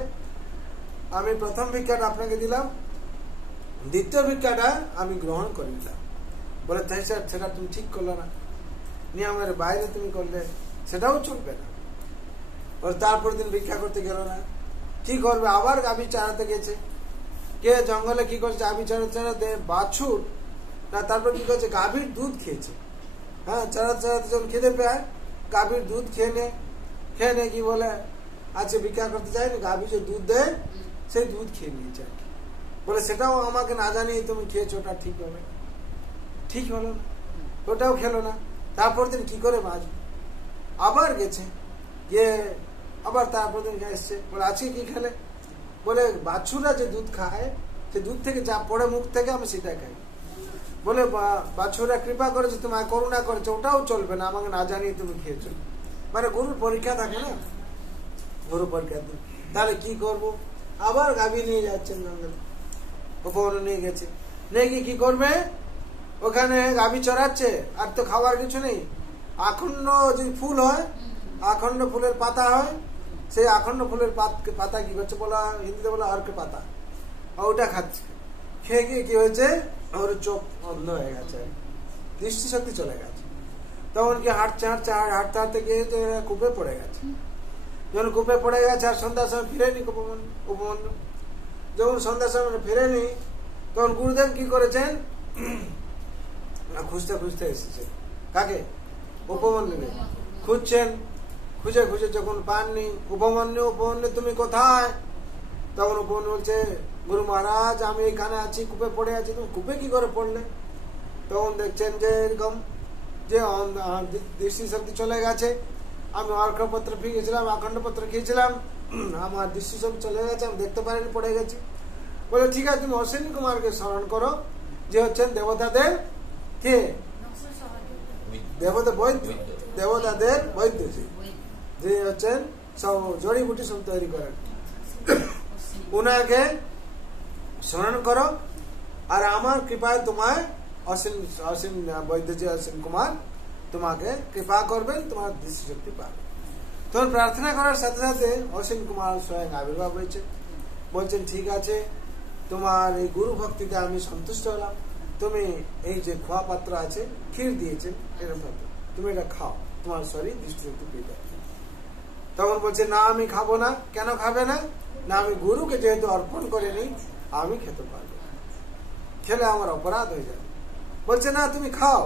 আমি প্রথম ভিক্ষাটা আপনাকে দিলাম, দ্বিতীয় ভিক্ষাটা আমি গ্রহণ করে নিলাম। বলে তাই স্যার সেটা তুমি ঠিক করলে না, নিয়মের বাইরে তুমি করলে, সেটাও চলবে না। তারপর দিন ভিক্ষা করতে গেল না, কি করবে, আবার গাভী চড়াতে গেছে। কে জঙ্গলে কি করছে, গাভী চড়াতে চড়াতে বাছুর না, তারপর কি করছে, গাভীর দুধ খেয়েছে। হ্যাঁ, চড়াতে চড়াতে যখন খেতে পায়, গাভীর দুধ খেয়ে নে কি বলে আজকে ভিক্ষা করতে যায়নি, গাভী যে দুধ দেয় সেই দুধ খেয়ে নিয়েছে। বলে সেটাও আমাকে না জানিয়ে তুমি খেয়েছো, ওটা ঠিক হবে, ঠিক হলো না, ওটাও খেলো না। তারপর দিন কি করে বাঁচবে, আবার গেছে, গিয়ে আবার তারপর দিন এসছে। বলে আজকে কি খেলে? বলে বাছুরা যে দুধ খায়, সে দুধ থেকে যা পড়ে মুখ থেকে আমি সেটা খাই। বলে বাছুরা কৃপা করেছে, তোমায় করুণা করেছে, ওটাও চলবে না, আমাকে না জানিয়ে তুমি খেয়েছো। মানে গুরুর পরীক্ষা থাকে না, গুরু পরীক্ষা দিন, তাহলে কি করবো? আবার গাভী নিয়ে যাচ্ছেন জঙ্গলে, উপবনে নিয়ে গেছে, নিয়ে গিয়ে কি করবে, ওখানে গাভী চড়াচ্ছে, আর তো খাওয়ার কিছু নেই। আখন্ড যে ফুল হয়, আখন্ড ফুলের পাতা হয়, সেই আখন্ড ফুলের পাতা কি করছে বলা, হিন্দিতে বলা অর্ক পাতা, ওটা খাচ্ছে। খেয়ে গিয়ে কি হয়েছে, ওর চোখ অন্ধ হয়ে গেছে, দৃষ্টিশক্তি চলে গেছে। তখন কি হাঁটতে হাঁটতে গিয়ে কূপে পড়ে গেছে। যখন কূপে পড়ে গেছে আর সন্ধ্যার সময় ফিরেনি উপমন্যু, যখন সন্ধ্যার সময় ফিরেনি, তখন গুরুদেব কি করেছেন, খুঁজতে খুঁজতে এসেছে। কাকে? উপমন্যুকে খুঁজছেন। খুঁজে খুঁজে যখন পাননি, উপমন্যু তুমি কোথায়? তখন উপমন্যু বলছে, গুরু মহারাজ আমি এখানে আছি, কূপে পড়ে আছি। তুমি কূপে কি করে পড়লে? তখন দেখছেন যে এরকম যে দৃষ্টিশক্তি চলে গেছে, আমি অর্ঘ্যপত্র খেয়েছিলাম, আখণ্ড পত্র খেয়েছিলাম, আমার দৃষ্টিশক্তি চলে গেছে, আমি দেখতে পারিনি, পড়ে গেছি। বলে ঠিক আছে, তুমি অশ্বিনী কুমারকে স্মরণ করো, যে হচ্ছেন দেবতাদের কে, দেবতাদের বৈদ্য, যে হচ্ছেন সব জড়িবুটি সব তৈরি করেন, উনাকে স্মরণ করো, আর আমার কৃপায় তোমায় অসীম বৈদ্য যে অসীম কুমার তোমাকে কৃপা করবেন, তোমার দৃষ্টিশক্তি পাবে। তখন প্রার্থনা করার সাথে সাথে অসীম কুমার স্বয়ং আবির্ভাব হয়েছে। বলছেন ঠিক আছে, তোমার এই গুরু ভক্তিতে আমি সন্তুষ্ট হলাম, তুমি এই যে খোয়া পাত্র আছে, ক্ষীর দিয়েছেন, এরকম তুমি এটা খাও, তোমার শরীর দৃষ্টিশক্তি পেয়ে যাবে। তখন বলছে না আমি খাবো না। কেন খাবে না? না আমি গুরুকে যেহেতু অর্পণ করে নিই, আমি খেতে পারবো, খেলে আমার অপরাধ হয়ে যাবে। বলছে না তুমি খাও,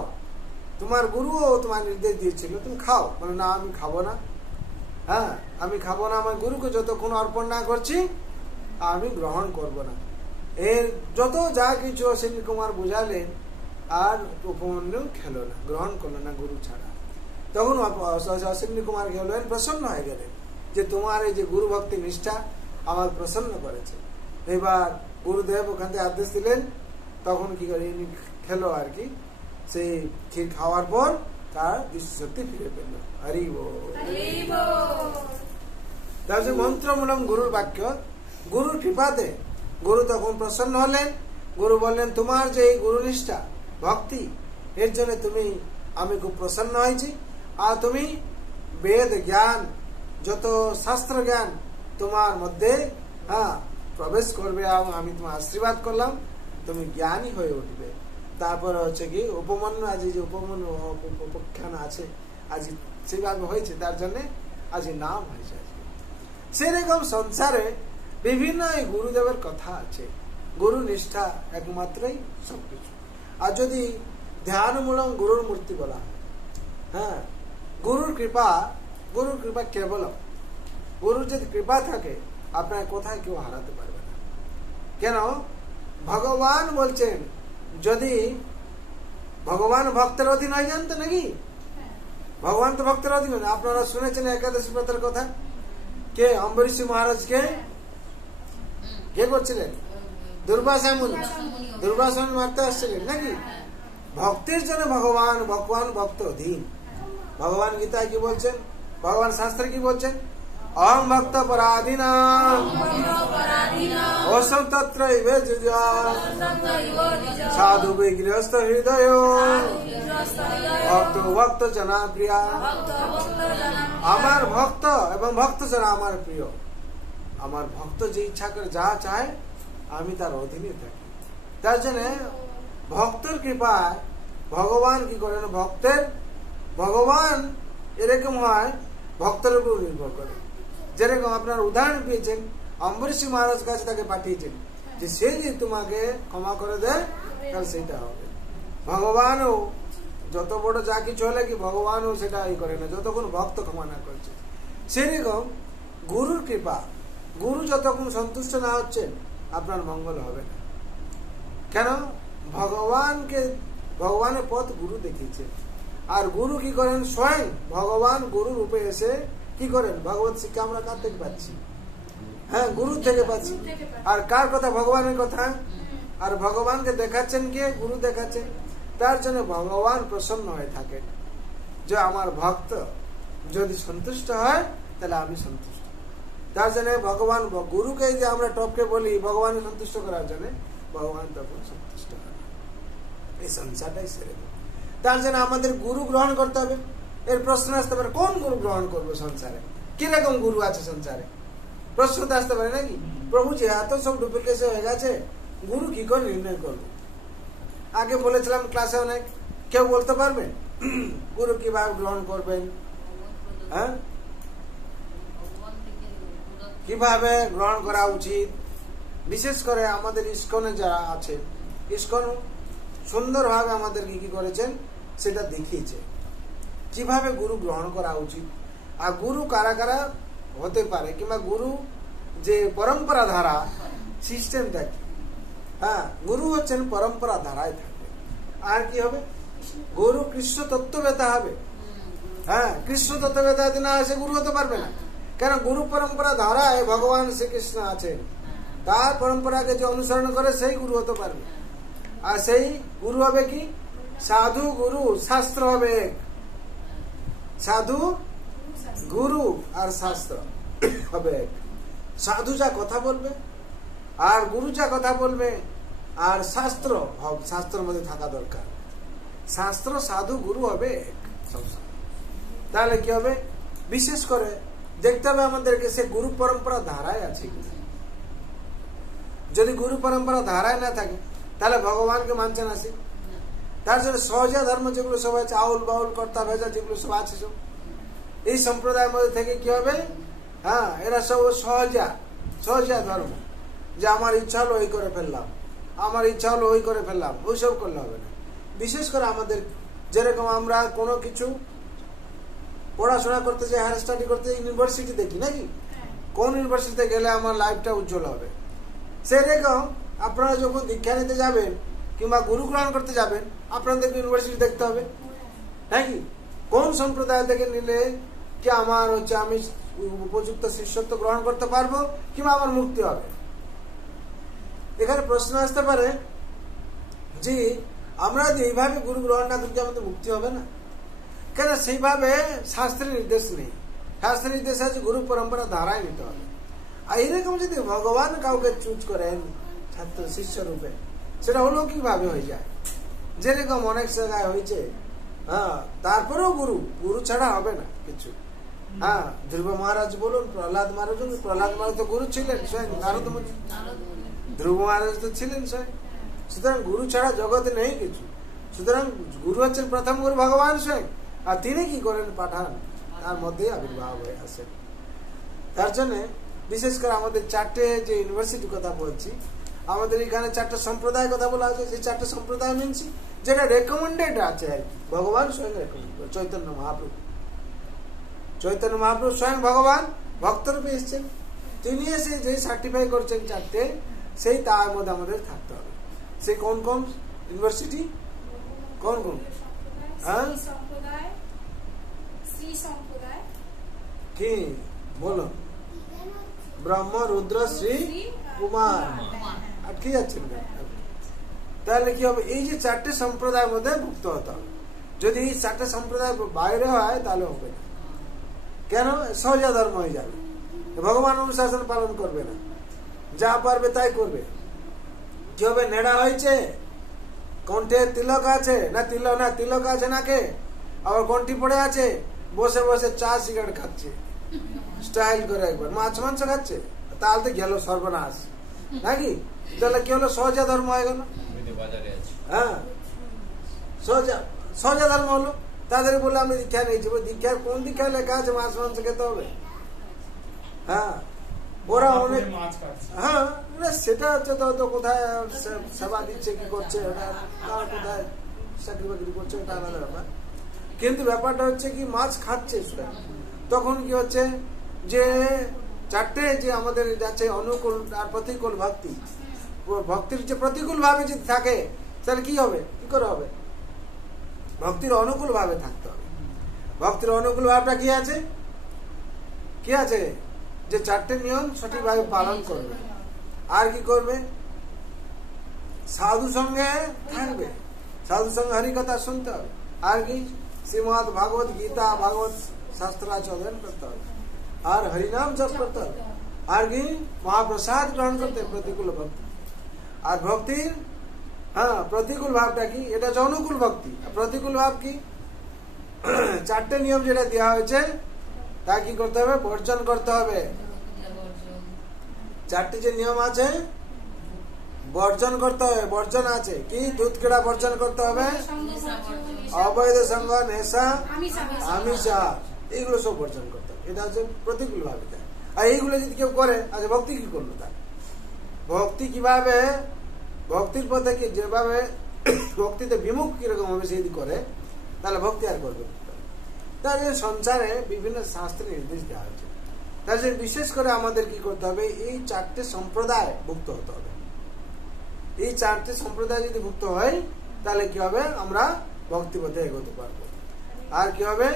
তোমার গুরুও তোমার নির্দেশ দিয়েছিল, তুমি খাও। বলে না আমি খাবো না, হ্যাঁ আমি খাবো না, আমার গুরুকে যতক্ষণ অর্পণ না করছি আমি গ্রহণ করব না। এর যত যা কিছু অশ্বিনী কুমার বুঝালেন, আর উপমন্যু খেলো না, গ্রহণ করলো না গুরু ছাড়া। তখন অশ্বিনী কুমার গেলেন, প্রসন্ন হয়ে গেলেন যে তোমার এই যে গুরু ভক্তি নিষ্ঠা আমার প্রসন্ন করেছে। এবার গুরুদেব ওখান থেকে আদেশ দিলেন, তখন কি করে খেলো আর কি, সেই ক্ষীর খাওয়ার পর তার দৃষ্টিশক্তি ফিরে পেল। হরি বল। তার মন্ত্রমূলক গুরুর বাক্য, গুরুর কৃপাতে গুরু তখন প্রসন্ন হলেন। গুরু বললেন তোমার যে এই গুরুনিষ্ঠা ভক্তি, এর জন্য আমি খুব প্রসন্ন হয়েছি, আর তুমি বেদ জ্ঞান যত শাস্ত্র জ্ঞান তোমার মধ্যে প্রবেশ করবে, আমি তোমার আশীর্বাদ করলাম, তুমি জ্ঞানী হয়ে উঠবে। তারপরে হচ্ছে কি উপমন্যু, আজ যে উপমন্যু উপাখ্যান আছে, আজ সেভাবে হয়েছে, তার জন্য আজ নাম হয়েছে। সেরকম সংসারে বিভিন্ন গুরুদেবের কথা আছে। গুরু নিষ্ঠা একমাত্রই সবকিছু। আর যদি ধ্যানমূলক গুরুর মূর্তি বলা হয়, হ্যাঁ গুরুর কৃপা কেবল, গুরুর যদি কৃপা থাকে আপনার কোথায় কেউ হারাতে পারবে না। কেন? ভগবান বলছেন যদি ভগবান ভক্তের অধীন হয়ে যান তো নাকি, ভগবান তো ভক্তের অধীন। আপনারা শুনেছেন একাদশী ব্রতের কথা, কে অম্বরীশ মহারাজ কে করছিলেন? দুর্বাসা মুনি মারতে আসছিলেন নাকি? ভক্তির জন্য ভগবান ভক্ত অধীন। ভগবান গীতায় কি বলছেন, ভগবান শাস্ত্রে কি বলছেন? অহং ভক্ত পরাধীনাম অসম তত্রৈব যুজা সাধু গৃহস্থ হৃদয় ভক্ত ভক্ত জনা প্রিয়া। আমার ভক্ত এবং ভক্ত যারা আমার প্রিয়, আমার ভক্ত যে ইচ্ছা করে যা চায় আমি তার অধীনে থাকি। তার জন্য ভক্তের কৃপায় ভগবান কি করেন, ভগবান এরকম হয় ভক্তের উপর নির্ভর করে। যেরকম আপনার উদাহরণ পেয়েছেন, অম্বরীশ মহারাজ কাছে তাকে পাঠিয়েছেন যে সে যদি তোমাকে ক্ষমা করে দেয় তাহলে সেটা হবে। ভগবানও যত বড় যা কিছু হলে কি ভগবানও সেটা করে না যতক্ষণ ভক্ত ক্ষমা না করছে। সেরকম গুরুর কৃপা, গুরু যতক্ষণ সন্তুষ্ট না হচ্ছেন আপনার মঙ্গল হবে না। কেন? ভগবানের পথ গুরু দেখিয়েছে। আর গুরু কি করেন, স্বয়ং ভগবান গুরু রূপে এসে কি করেন, ভগবত শিক্ষা আমরা কার থেকে পাচ্ছি? হ্যাঁ, গুরু থেকে পাচ্ছি। আর কার কথা? ভগবানের কথা। আর ভগবানকে দেখাচ্ছেন কে? গুরু দেখাচ্ছেন। তার জন্য ভগবান প্রসন্ন হয়ে থাকেন যে আমার ভক্ত যদি সন্তুষ্ট হয় তাহলে আমি সন্তুষ্ট। তার জন্য ভগবান গুরুকে যে আমরা টপকে বলি ভগবানের সন্তুষ্ট করার জন্য, ভগবান তখন সন্তুষ্ট হয়। এই সংসারটাই সেরকম। তার জন্য আমাদের গুরু গ্রহণ করতে হবে। এর প্রশ্ন আসতে পারে কোন গুরু গ্রহণ করবো সংসারে, কিরকম গুরু আছে সংসারে, প্রশ্ন তো আসতে পারে নাকি? প্রভু যে এত সব ডুপ্লিকেশন হয়ে গেছে, গুরু কি করে নির্ণয় করবো? আগে বলেছিলাম ক্লাসে অনেক, কেউ বলতে পারবে গুরু কিভাবে গ্রহণ করবেন? হ্যাঁ, কিভাবে গ্রহণ করা উচিত? বিশেষ করে আমাদের ইস্কনে যারা আছে, ইস্কন সুন্দরভাবে আমাদেরকে কি করেছেন সেটা দেখিয়েছে কিভাবে গুরু গ্রহণ করা উচিত। আর গুরু কারা কারা হতে পারে, কিংবা গুরু যে পরম্পরা ধারা সিস্টেমটা কি। হ্যাঁ, গুরু হচ্ছেন পরম্পরা ধারায় থাকবে। আর কি হবে? গুরু কৃষ্ণ তত্ত্ববেতা হবে। হ্যাঁ, কৃষ্ণ তত্ত্ববেতা যদি না আসে গুরু হতে পারবে না। কেন? গুরু পরম্পরা ধারায় ভগবান শ্রীকৃষ্ণ আছেন, তার পরম্পরাকে যে অনুসরণ করে সেই গুরু হতে পারবে। আর সেই গুরু হবে কি? সাধু গুরু শাস্ত্র হবে। সাধু গুরু আর শাস্ত্র হবে। সাধু যা কথা বলবে আর গুরু যা কথা বলবে, আর শাস্ত্র শাস্ত্রের মধ্যে থাকা দরকার। শাস্ত্র সাধু গুরু হবে সবসময়। তাহলে কি হবে? বিশেষ করে দেখতে হবে আমাদেরকে সে গুরু পরম্পরা ধারায় আছে। যদি গুরু পরম্পরা ধারায় না থাকে তাহলে ভগবানকে মানছে না সে। তার জন্য সহজা ধর্ম যেগুলো সব আছে, আউল বাউল কর্তা ভেজা যেগুলো সব আছে, সব এই সম্প্রদায়ের মধ্যে থেকে কি হবে? হ্যাঁ, এরা সব সহজা ধর্ম, যে আমার ইচ্ছা হলো ওই করে ফেললাম, আমার ইচ্ছা হলো ওই করে ফেললাম, ওইসব করলে হবে না। বিশেষ করে আমাদের যেরকম আমরা কোনো কিছু পড়াশোনা করতে যাই, হায়ার স্টাডি করতে ইউনিভার্সিটি দেখি নাকি, কোন ইউনিভার্সিটিতে গেলে আমার লাইফটা উজ্জ্বল হবে। সেরকম আপনারা যখন দীক্ষা নিতে যাবেন কিংবা গুরু গ্রহণ করতে যাবেন, আপনাদেরকে ইউনিভার্সিটি দেখতে হবে নাকি, কোন সম্প্রদায় থেকে নিলে কি আমার হচ্ছে আমি উপযুক্ত শিষ্যত্ব গ্রহণ করতে পারবো কিংবা আমার মুক্তি হবে। এখানে প্রশ্ন আসতে পারে যে আমরা যদি এইভাবে গুরু গ্রহণ না করি আমাদের মুক্তি হবে না কেন? সেইভাবে শাস্ত্রের নির্দেশ নেই। শাস্ত্রের নির্দেশ আছে গুরু পরম্পরা ধারায় নিতে হবে। আর এরকম যদি ভগবান কাউকে চুজ করেন ছাত্র শিষ্য রূপে, সেটা অলৌকিকভাবে হয়ে যায়। যেরকম অনেক জায়গায় হয়েছে। হ্যাঁ, তারপরেও গুরু ছাড়া হবে না কিছু। হ্যাঁ, ধ্রুব মহারাজ বলুন, প্রহ্লাদ মহারাজ বলুন, প্রহ্লাদ মহারাজ তো গুরু ছিলেন স্বয়ং, নারদ মুনি। ধ্রুব মহারাজ তো ছিলেন স্বয়ং। সুতরাং গুরু ছাড়া জগতে নেই কিছু। সুতরাং গুরু হচ্ছেন প্রথম গুরু ভগবান স্বয়ং, আর তিনি কি করেন পাঠান, তার মধ্যে আবির্ভাব হয়ে আসেন। তার জন্য বিশেষ করে আমাদের চারটে যে ইউনিভার্সিটির কথা বলছি, আমাদের এখানে চারটে সম্প্রদায় কথা বলা আছে, সেই চারটে সম্প্রদায় মেনছি যেটা রেকমেন্ডেড আছে আর কি, ভগবান স্বয়ং রেকমেন্ড করে। চৈতন্য মহাপ্রভু স্বয়ং ভগবান ভক্তরূপে এসেছেন, তিনি এসে যে সার্টিফাই করছেন চারটে, সেই তার মধ্যে আমাদের থাকতে হবে। সে কোন কোন ইউনিভার্সিটি, কোন কোন? হ্যাঁ, কি বলো? ব্রহ্ম, রুদ্র, শ্রী, কুমার। আটকে যাচ্ছেন। তাহলে কি হবে? এই যে চারটে সম্প্রদায়ের মধ্যে মুক্ত হতে হবে। যদি এই চারটে সম্প্রদায় বাইরে হয় তাহলে হবে না। কেন? সহজা ধর্ম হয়ে যাবে, ভগবান অনুশাসন পালন করবে না। যা পারবে তাই করবে। কি হবে, নেড়া হয়েছে, কণ্ঠে তিলক আছে না, তিলক আছে নাকে, আবার কণ্ঠি পড়ে আছে, বসে বসে চা সিগারেট খাচ্ছে স্টাইল করে, একবার মাছ মাংস খাচ্ছে, তাহলে তো গেল সর্বনাশ নাকি? তাহলে কি হলো, সহজা ধর্ম হয়ে গেল। হ্যাঁ, সহজা ধর্ম হলো। তাদের বলে আমি দীক্ষা নিয়েছি, দীক্ষার কোন দীক্ষায় লেখা আছে মাছ মাংস খেতে হবে? হ্যাঁ, ওরা অনেক, হ্যাঁ সেটা হচ্ছে তো কোথায় সেবা দিচ্ছে কি করছে, কোথায় চাকরি বাকরি করছে, ওটা আলাদা ব্যাপার। কিন্তু ব্যাপারটা হচ্ছে কি, মাছ খাচ্ছে সেটা। তখন কি হচ্ছে যে চারটে যে আমাদের যাচ্ছে অনুকূল আর প্রতিকূল ভক্তি, ভক্তির যে প্রতিকূল ভাবে যদি থাকে তাহলে কি হবে, কি করে হবে? ভক্তির অনুকূল ভাবে থাকতে হবে। ভক্তির অনুকূল ভাবটা কি আছে, কি আছে? যে চারটে নিয়ম সঠিকভাবে পালন করবে। আর কি করবে? সাধু সঙ্গে থাকবে, সাধু সঙ্গে হরিকথা শুনতে হবে। আর কি? শ্রীমদ ভাগবত গীতা, ভাগবত শাস্ত্র অধ্যয়ন করতে হবে, আর হরিনাম জপ করতে হবে। আর কি? মহাপ্রসাদ গ্রহণ করতে হবে, প্রতিকূল ভক্তি। আর ভক্তির প্রতিকূল ভাবটা কি? এটা হচ্ছে অনুকূল ভক্তি। প্রতিকূল ভাব কি? চারটে নিয়ম যেটা দেওয়া হয়েছে তা কি করতে হবে? বর্জন করতে হবে। চারটি যে নিয়ম আছে বর্জন করতে হবে। বর্জন আছে কি? দুধ কেড়া বর্জন করতে হবে, অবৈধ সঙ্গ, নেশা, আমিষা, এইগুলো সব বর্জন করতে হবে। এটা হচ্ছে প্রতিকূল ভাবে। আর এইগুলো যদি কেউ করে, আচ্ছা ভক্তি কি করলো? তার ভক্তি কিভাবে, ভক্তির পথে কি যেভাবে ভক্তিতে বিমুখ কিরকম হবে সে যদি করে, তাহলে ভক্তি আর করবে। তার সংসারে বিভিন্ন শাস্ত্রে নির্দেশ দেওয়া হয়েছে। তাহলে বিশেষ করে আমাদের কি করতে হবে? এই চারটে সম্প্রদায় ভুক্ত হতে হবে। এই চারটে সম্প্রদায় যদি ভুক্ত হয় তাহলে কি হবে? আমরা ভক্তি পথে এগোতে পারবো। আর কি হবে?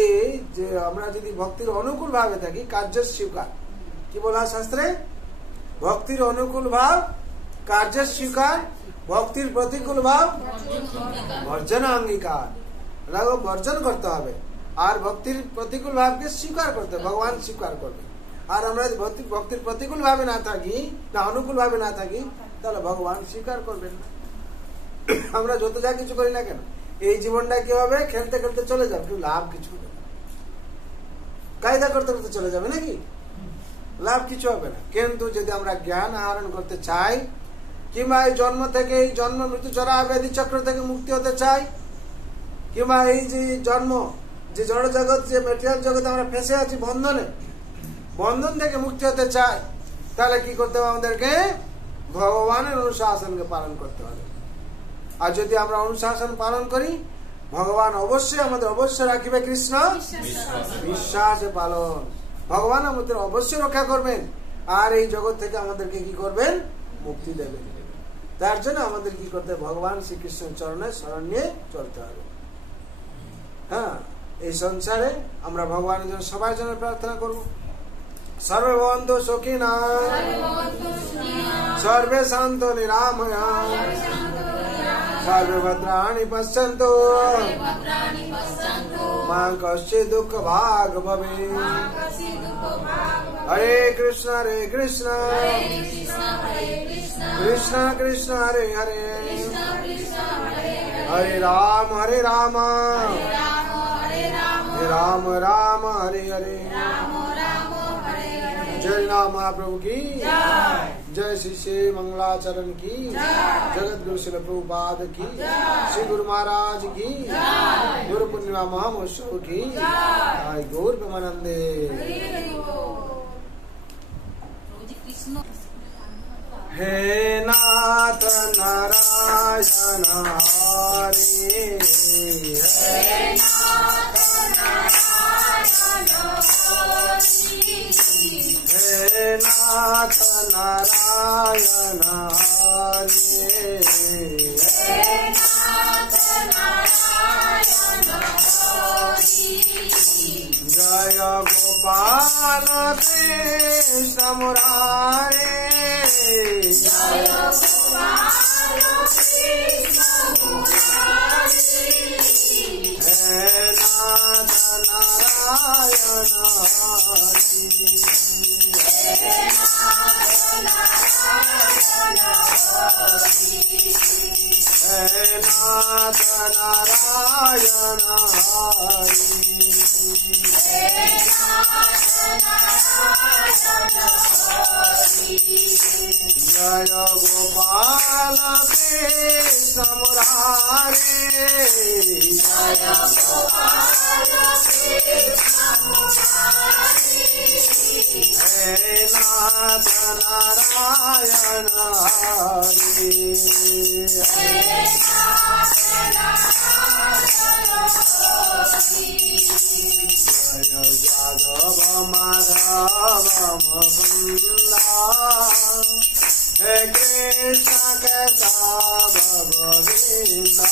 এই যে আমরা যদি ভক্তির অনুকূল ভাবে থাকি, কার্য স্বীকার, কি বলা শাস্ত্রে? ভক্তির অনুকূল ভাব কার্য স্বীকার, ভক্তির প্রতিকূল ভাব বর্জন অঙ্গীকার। বর্জন করতে হবে। আর ভক্তির প্রতিকূল ভাবকে স্বীকার করতে, ভগবান স্বীকার করবে। আর আমরা যদি ভক্তির প্রতিকূল ভাবে না থাকি, না অনুকূল ভাবে না থাকি, তাহলে ভগবান স্বীকার করবেন না। আমরা যত যা কিছু করি না কেন, এই জীবনটা কি হবে? খেলতে খেলতে চলে যাবে, কিন্তু লাভ কিছু হবে না। কায়দা করতে করতে চলে যাবে নাকি, লাভ কিছু হবে না। কিন্তু যদি আমরা জ্ঞান আহরণ করতে চাই, কিংবা এই জন্ম থেকে, এই জন্ম মৃত্যু জরা ব্যাধি চক্র থেকে মুক্তি হতে চাই, কিংবা এই যে জন্ম, যে জড় জগৎ, যে মেটেরিয়াল জগৎ আমরা ফেসে আছি বন্ধনে, বন্ধন থেকে মুক্তি হতে চাই, তাহলে কি করতে হবে? আমাদেরকে ভগবানের অনুশাসনকে পালন করতে হবে। আর যদি আমরা অনুশাসন পালন করি, ভগবান অবশ্যই আমাদের অবশ্যই রাখিবে কৃষ্ণ বিশ্বাসে পালন। ভগবান আমাদের অবশ্যই রক্ষা করবেন, আর এই জগৎ থেকে আমাদেরকে কি করবেন? মুক্তি দেবেন। তার জন্য আমাদের কি করতে হবে? ভগবান শ্রীকৃষ্ণের চরণে শরণ নিয়ে চলতে হবে। এই সংসারে আমরা ভগবানের জন্য সবার জন্য প্রার্থনা করব। সর্বে ভবন্তু সুখিনা, সর্বে শান্তো নিরাময়া, সর্বে ভদ্রাণি পশ্যন্তু, মা কশ্চিৎ দুঃখ ভাগ ভবেৎ। হরে কৃষ্ণ কৃষ্ণ কৃষ্ণ হরে হরে, হরে রাম রাম রাম हरे हरे। जय राम महाप्रभु की जय, श्री श्री मंगलाचरण की, जगत गुरु श्री प्रभुपाद की, श्री गुरु महाराज की, गुरु पूर्णिमा महामहोत्सव की, गौर प्रेमानंदे। हे नाथ नारायण हरे, हे नाथ नारायण हरे, हे नाथ नारायण हरे, हे नाथ नारायण हरे। जय गोपाल कृष्ण मुरारे, जय गोपाल कृष्ण मुरारे, हे नाथ नारायण हरे, हे नाथ नाथ नारायण हरि जय गोपाल कृष्ण मुरारे जय गोपाल कृष्ण मुरारी हे नाथ नारायण हरि जय यादव माधव मुकुंदा हे कृष्ण केशव गोविंदा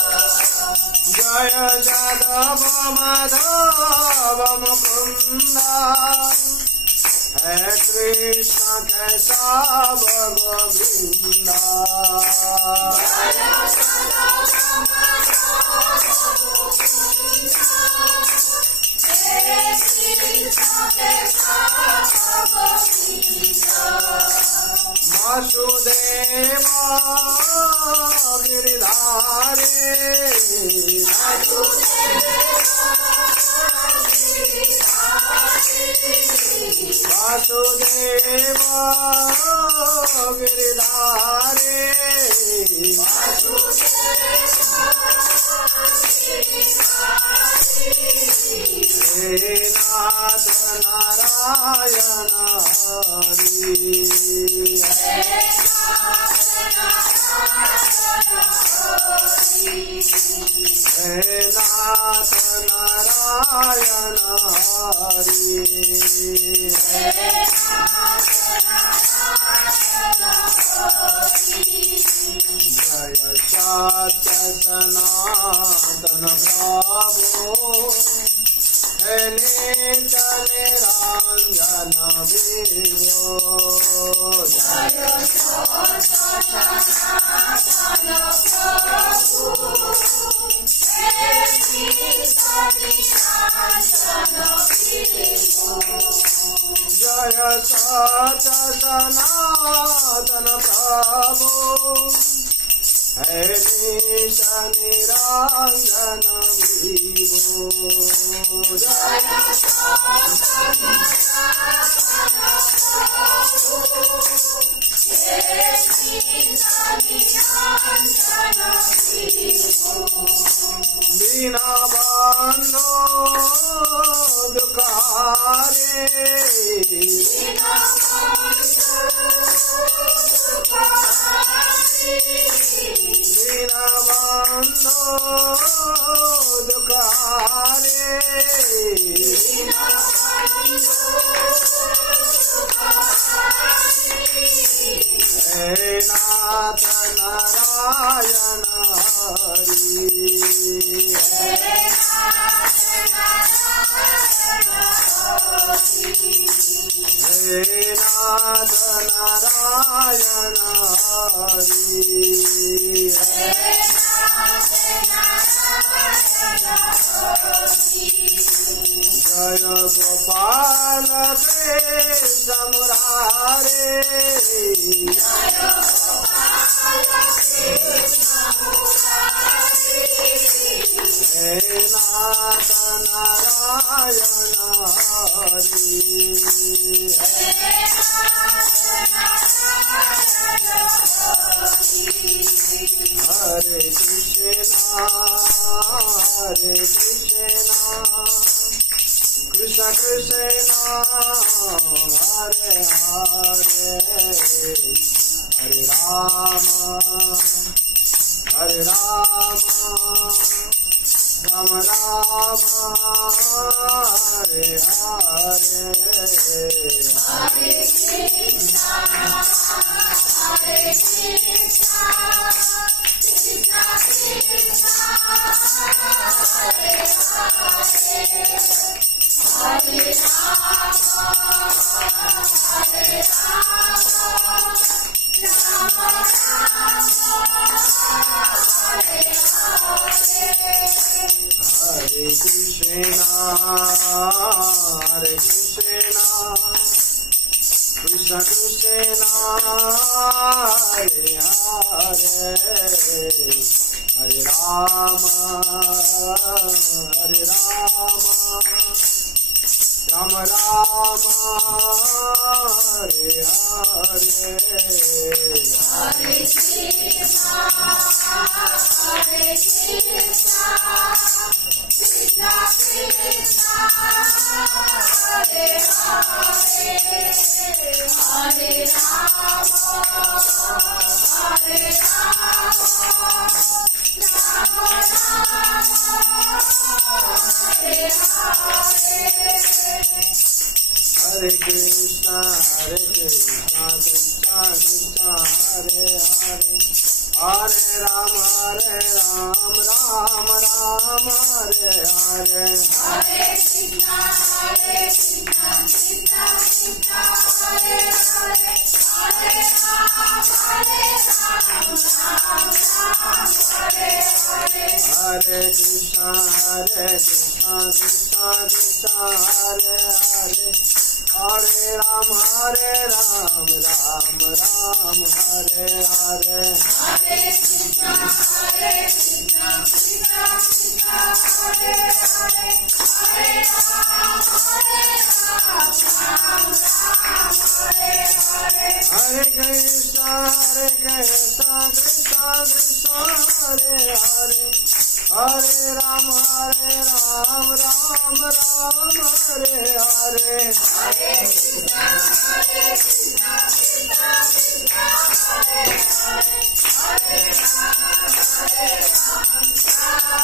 जय जय यादव माधव मुकुंदा हे कृष्ण केशव गोविंदा वासुदेव गिरिधारे वासुदेव गिरिधारे हे नाथ नारायण हरि हे नाथ नारायण हरि जय सत्य सनातन प्रभु हे नित निरंजन विभो जय जय सत्य सनातन प्रभु हे नित निरंजन विभो जय बिना बंधो दुखारे बिना बंधो दुखारे हे नाथ नारायण हरि हे नाथ नारायण हरि जय गोपाल कृष्ण मुरारे हे नाथ नारायण हरि हरे Krishna Krishna Krishna Hare Hare Hare Ram Ram Ram Hare Hare Hare Krishna Krishna Krishna Hare Hare Hare Ram Ram Ram Hare Hare Hare Krishna, Krishna Krishna, Hare Hare, Hare Rama, Hare Rama, Rama Rama, Hare Hare, Hare Krishna, Hare Krishna, Krishna Krishna, Hare Hare, Hare Rama, Hare Rama, Rama Rama, Hare Hare. Hare Krishna, Krishna Krishna, Hare Hare, Hare Rama, Ram Ram, Hare Hare. Hare Krishna, Krishna Krishna, Hare Hare, Hare Rama, Ram Ram, Hare Hare. Hare Krishna, Krishna Krishna, Hare Hare, Hare Rama, Ram Ram, Hare Hare. Hare Krishna, Krishna Krishna, Hare Hare, Hare Rama, Ram Ram, Hare Hare. Hare Krishna, Krishna Krishna, Hare Hare, Hare Rama, Ram Ram, Hare Hare. Hare Krishna, Krishna Krishna, Hare Hare, Hare Rama, Ram Hare Hare.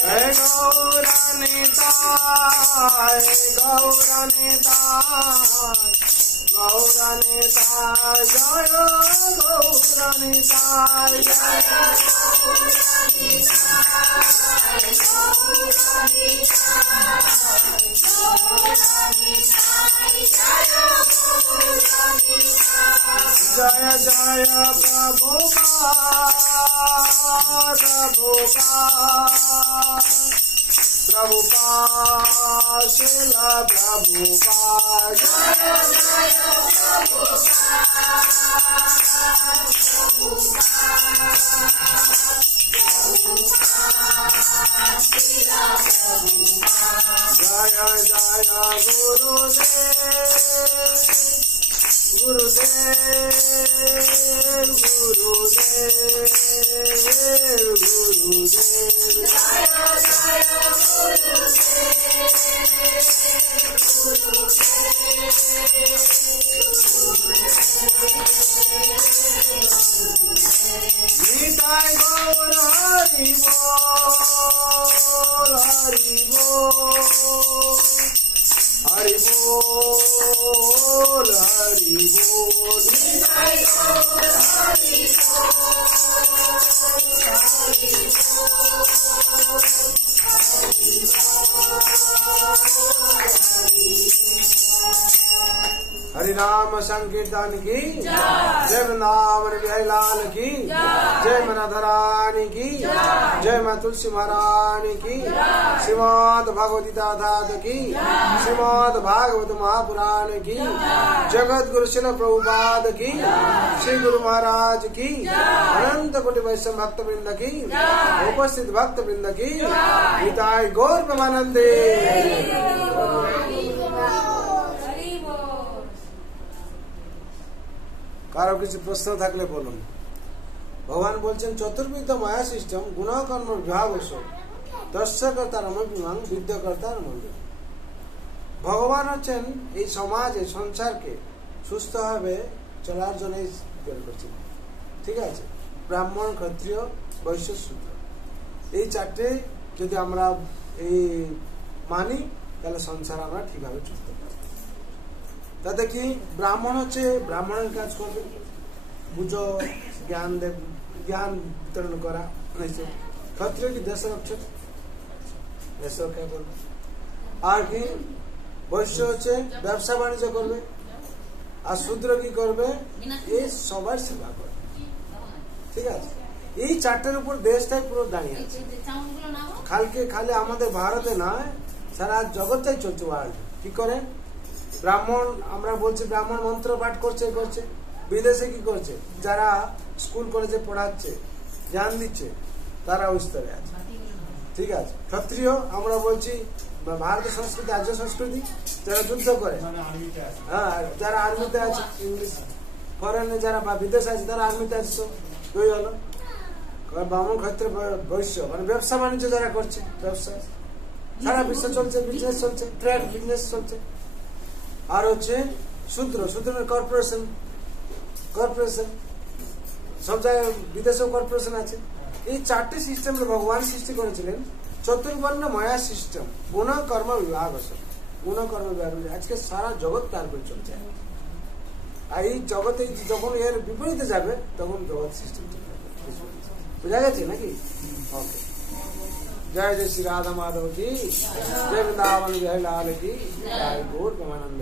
Jai Gauranitai, Gauranitai, Gauranitai, Jaya Gauranitai, Jaya Jaya Jaya Prabhupada, Prabhupada, Srila Prabhupada, Jaya Jaya Jaya Jaya Gurudev, Gurudev, Gurudev, Gurudev, Jaya Jaya Nitai Gaur Hari Bol, Hari Bol, Hari Bol, Hari Bol, Nitai Gaur Hari Bol, Hari Hari नाम संकीर्तन की जय। जय वृंदावन बिहारी लाल की जय। जय मनाधा रानी की जय। जय माँ तुलसी महारानी की श्रीमद भगवती दादा की श्रीमद भागवत महापुराण की जगत गुरु शिल प्रभुपाद की श्री गुरु महाराज की अनंत कोटि वैष्णव भक्त वृंद की उपस्थित भक्त वृंद की गीताय गौर प्रेमानंदे। কারো কিছু প্রশ্ন থাকলে বলুন। ভগবান বলছেন চতুর্বিধ মায়া সিস্টেম গুণকর্ম বিভাগ দর্শকর্তার বিমান বিদ্যকর্তার মন্দির। ভগবান হচ্ছেন এই সমাজে সংসারকে সুস্থভাবে চলার জন্য বের করছেন। ঠিক আছে, ব্রাহ্মণ ক্ষত্রিয় বৈশ্য শূদ্র এই চারটে যদি আমরা এই মানি তাহলে সংসার আমরা ঠিকভাবে চলতে পারি। তাতে কি ব্রাহ্মণ হচ্ছে ব্রাহ্মণের কাজ করবে, পুজো জ্ঞান জ্ঞান বিতরণ করা। ক্ষত্রিয় কি দেশ রক্ষক, দেশ রক্ষা করবে। আর কি বৈশ্য হচ্ছে ব্যবসা বাণিজ্য করবে। আর শূদ্র কি করবে, এই সবার সেবা করবে। ঠিক আছে, এই চারটের উপর দেশটাই পুরো দাঁড়িয়ে আছে। খালি আমাদের ভারতে নয়, সারা জগৎটাই চলছে ওয়ার্ল্ড। কি করে? ব্রাহ্মণ, আমরা বলছি ব্রাহ্মণ মন্ত্র পাঠ করছে। বিদেশে কি করছে? যারা স্কুল কলেজে পড়াচ্ছে, জ্ঞান দিচ্ছে, তারা ওই স্তরে আছে। ঠিক আছে। ক্ষত্রিয় আমরা বলছি ভারতের সংস্কৃতি, আর্য সংস্কৃতি, যারা যুদ্ধ করে, হ্যাঁ, যারা আর্মিতে আছে, ইংলিশ ফরেনে যারা বা বিদেশে আছে তারা আর্মিতে আছে। তো ওই হলো ব্রাহ্মণ, ক্ষত্রিয়, বৈশ্য, মানে ব্যবসা বাণিজ্য যারা করছে, ব্যবসা সারা বিশ্ব চলছে, বিজনেস চলছে, ট্রেড বিজনেস চলছে। আর হচ্ছে শূদ্র, শূদ্রের কর্পোরেশন সব জায়গায়, বিদেশেও কর্পোরেশন আছে। এই চারটে সিস্টেম ভগবান সৃষ্টি করেছিলেন, চতুর্বর্ণ মায়া সিস্টেম, গুণ কর্ম বিভাগ। আজকে সারা জগৎ তার উপর চলছে। আর এই জগতে যখন এর বিপরীতে যাবে তখন জগৎ সিস্টেম বোঝা গেছে নাকি? ওকে, জয় জয় শ্রী রাধা মাধব কি, জয় বৃন্দাবন বিহারী লাল কি, জয় গৌর প্রেমানন্দ।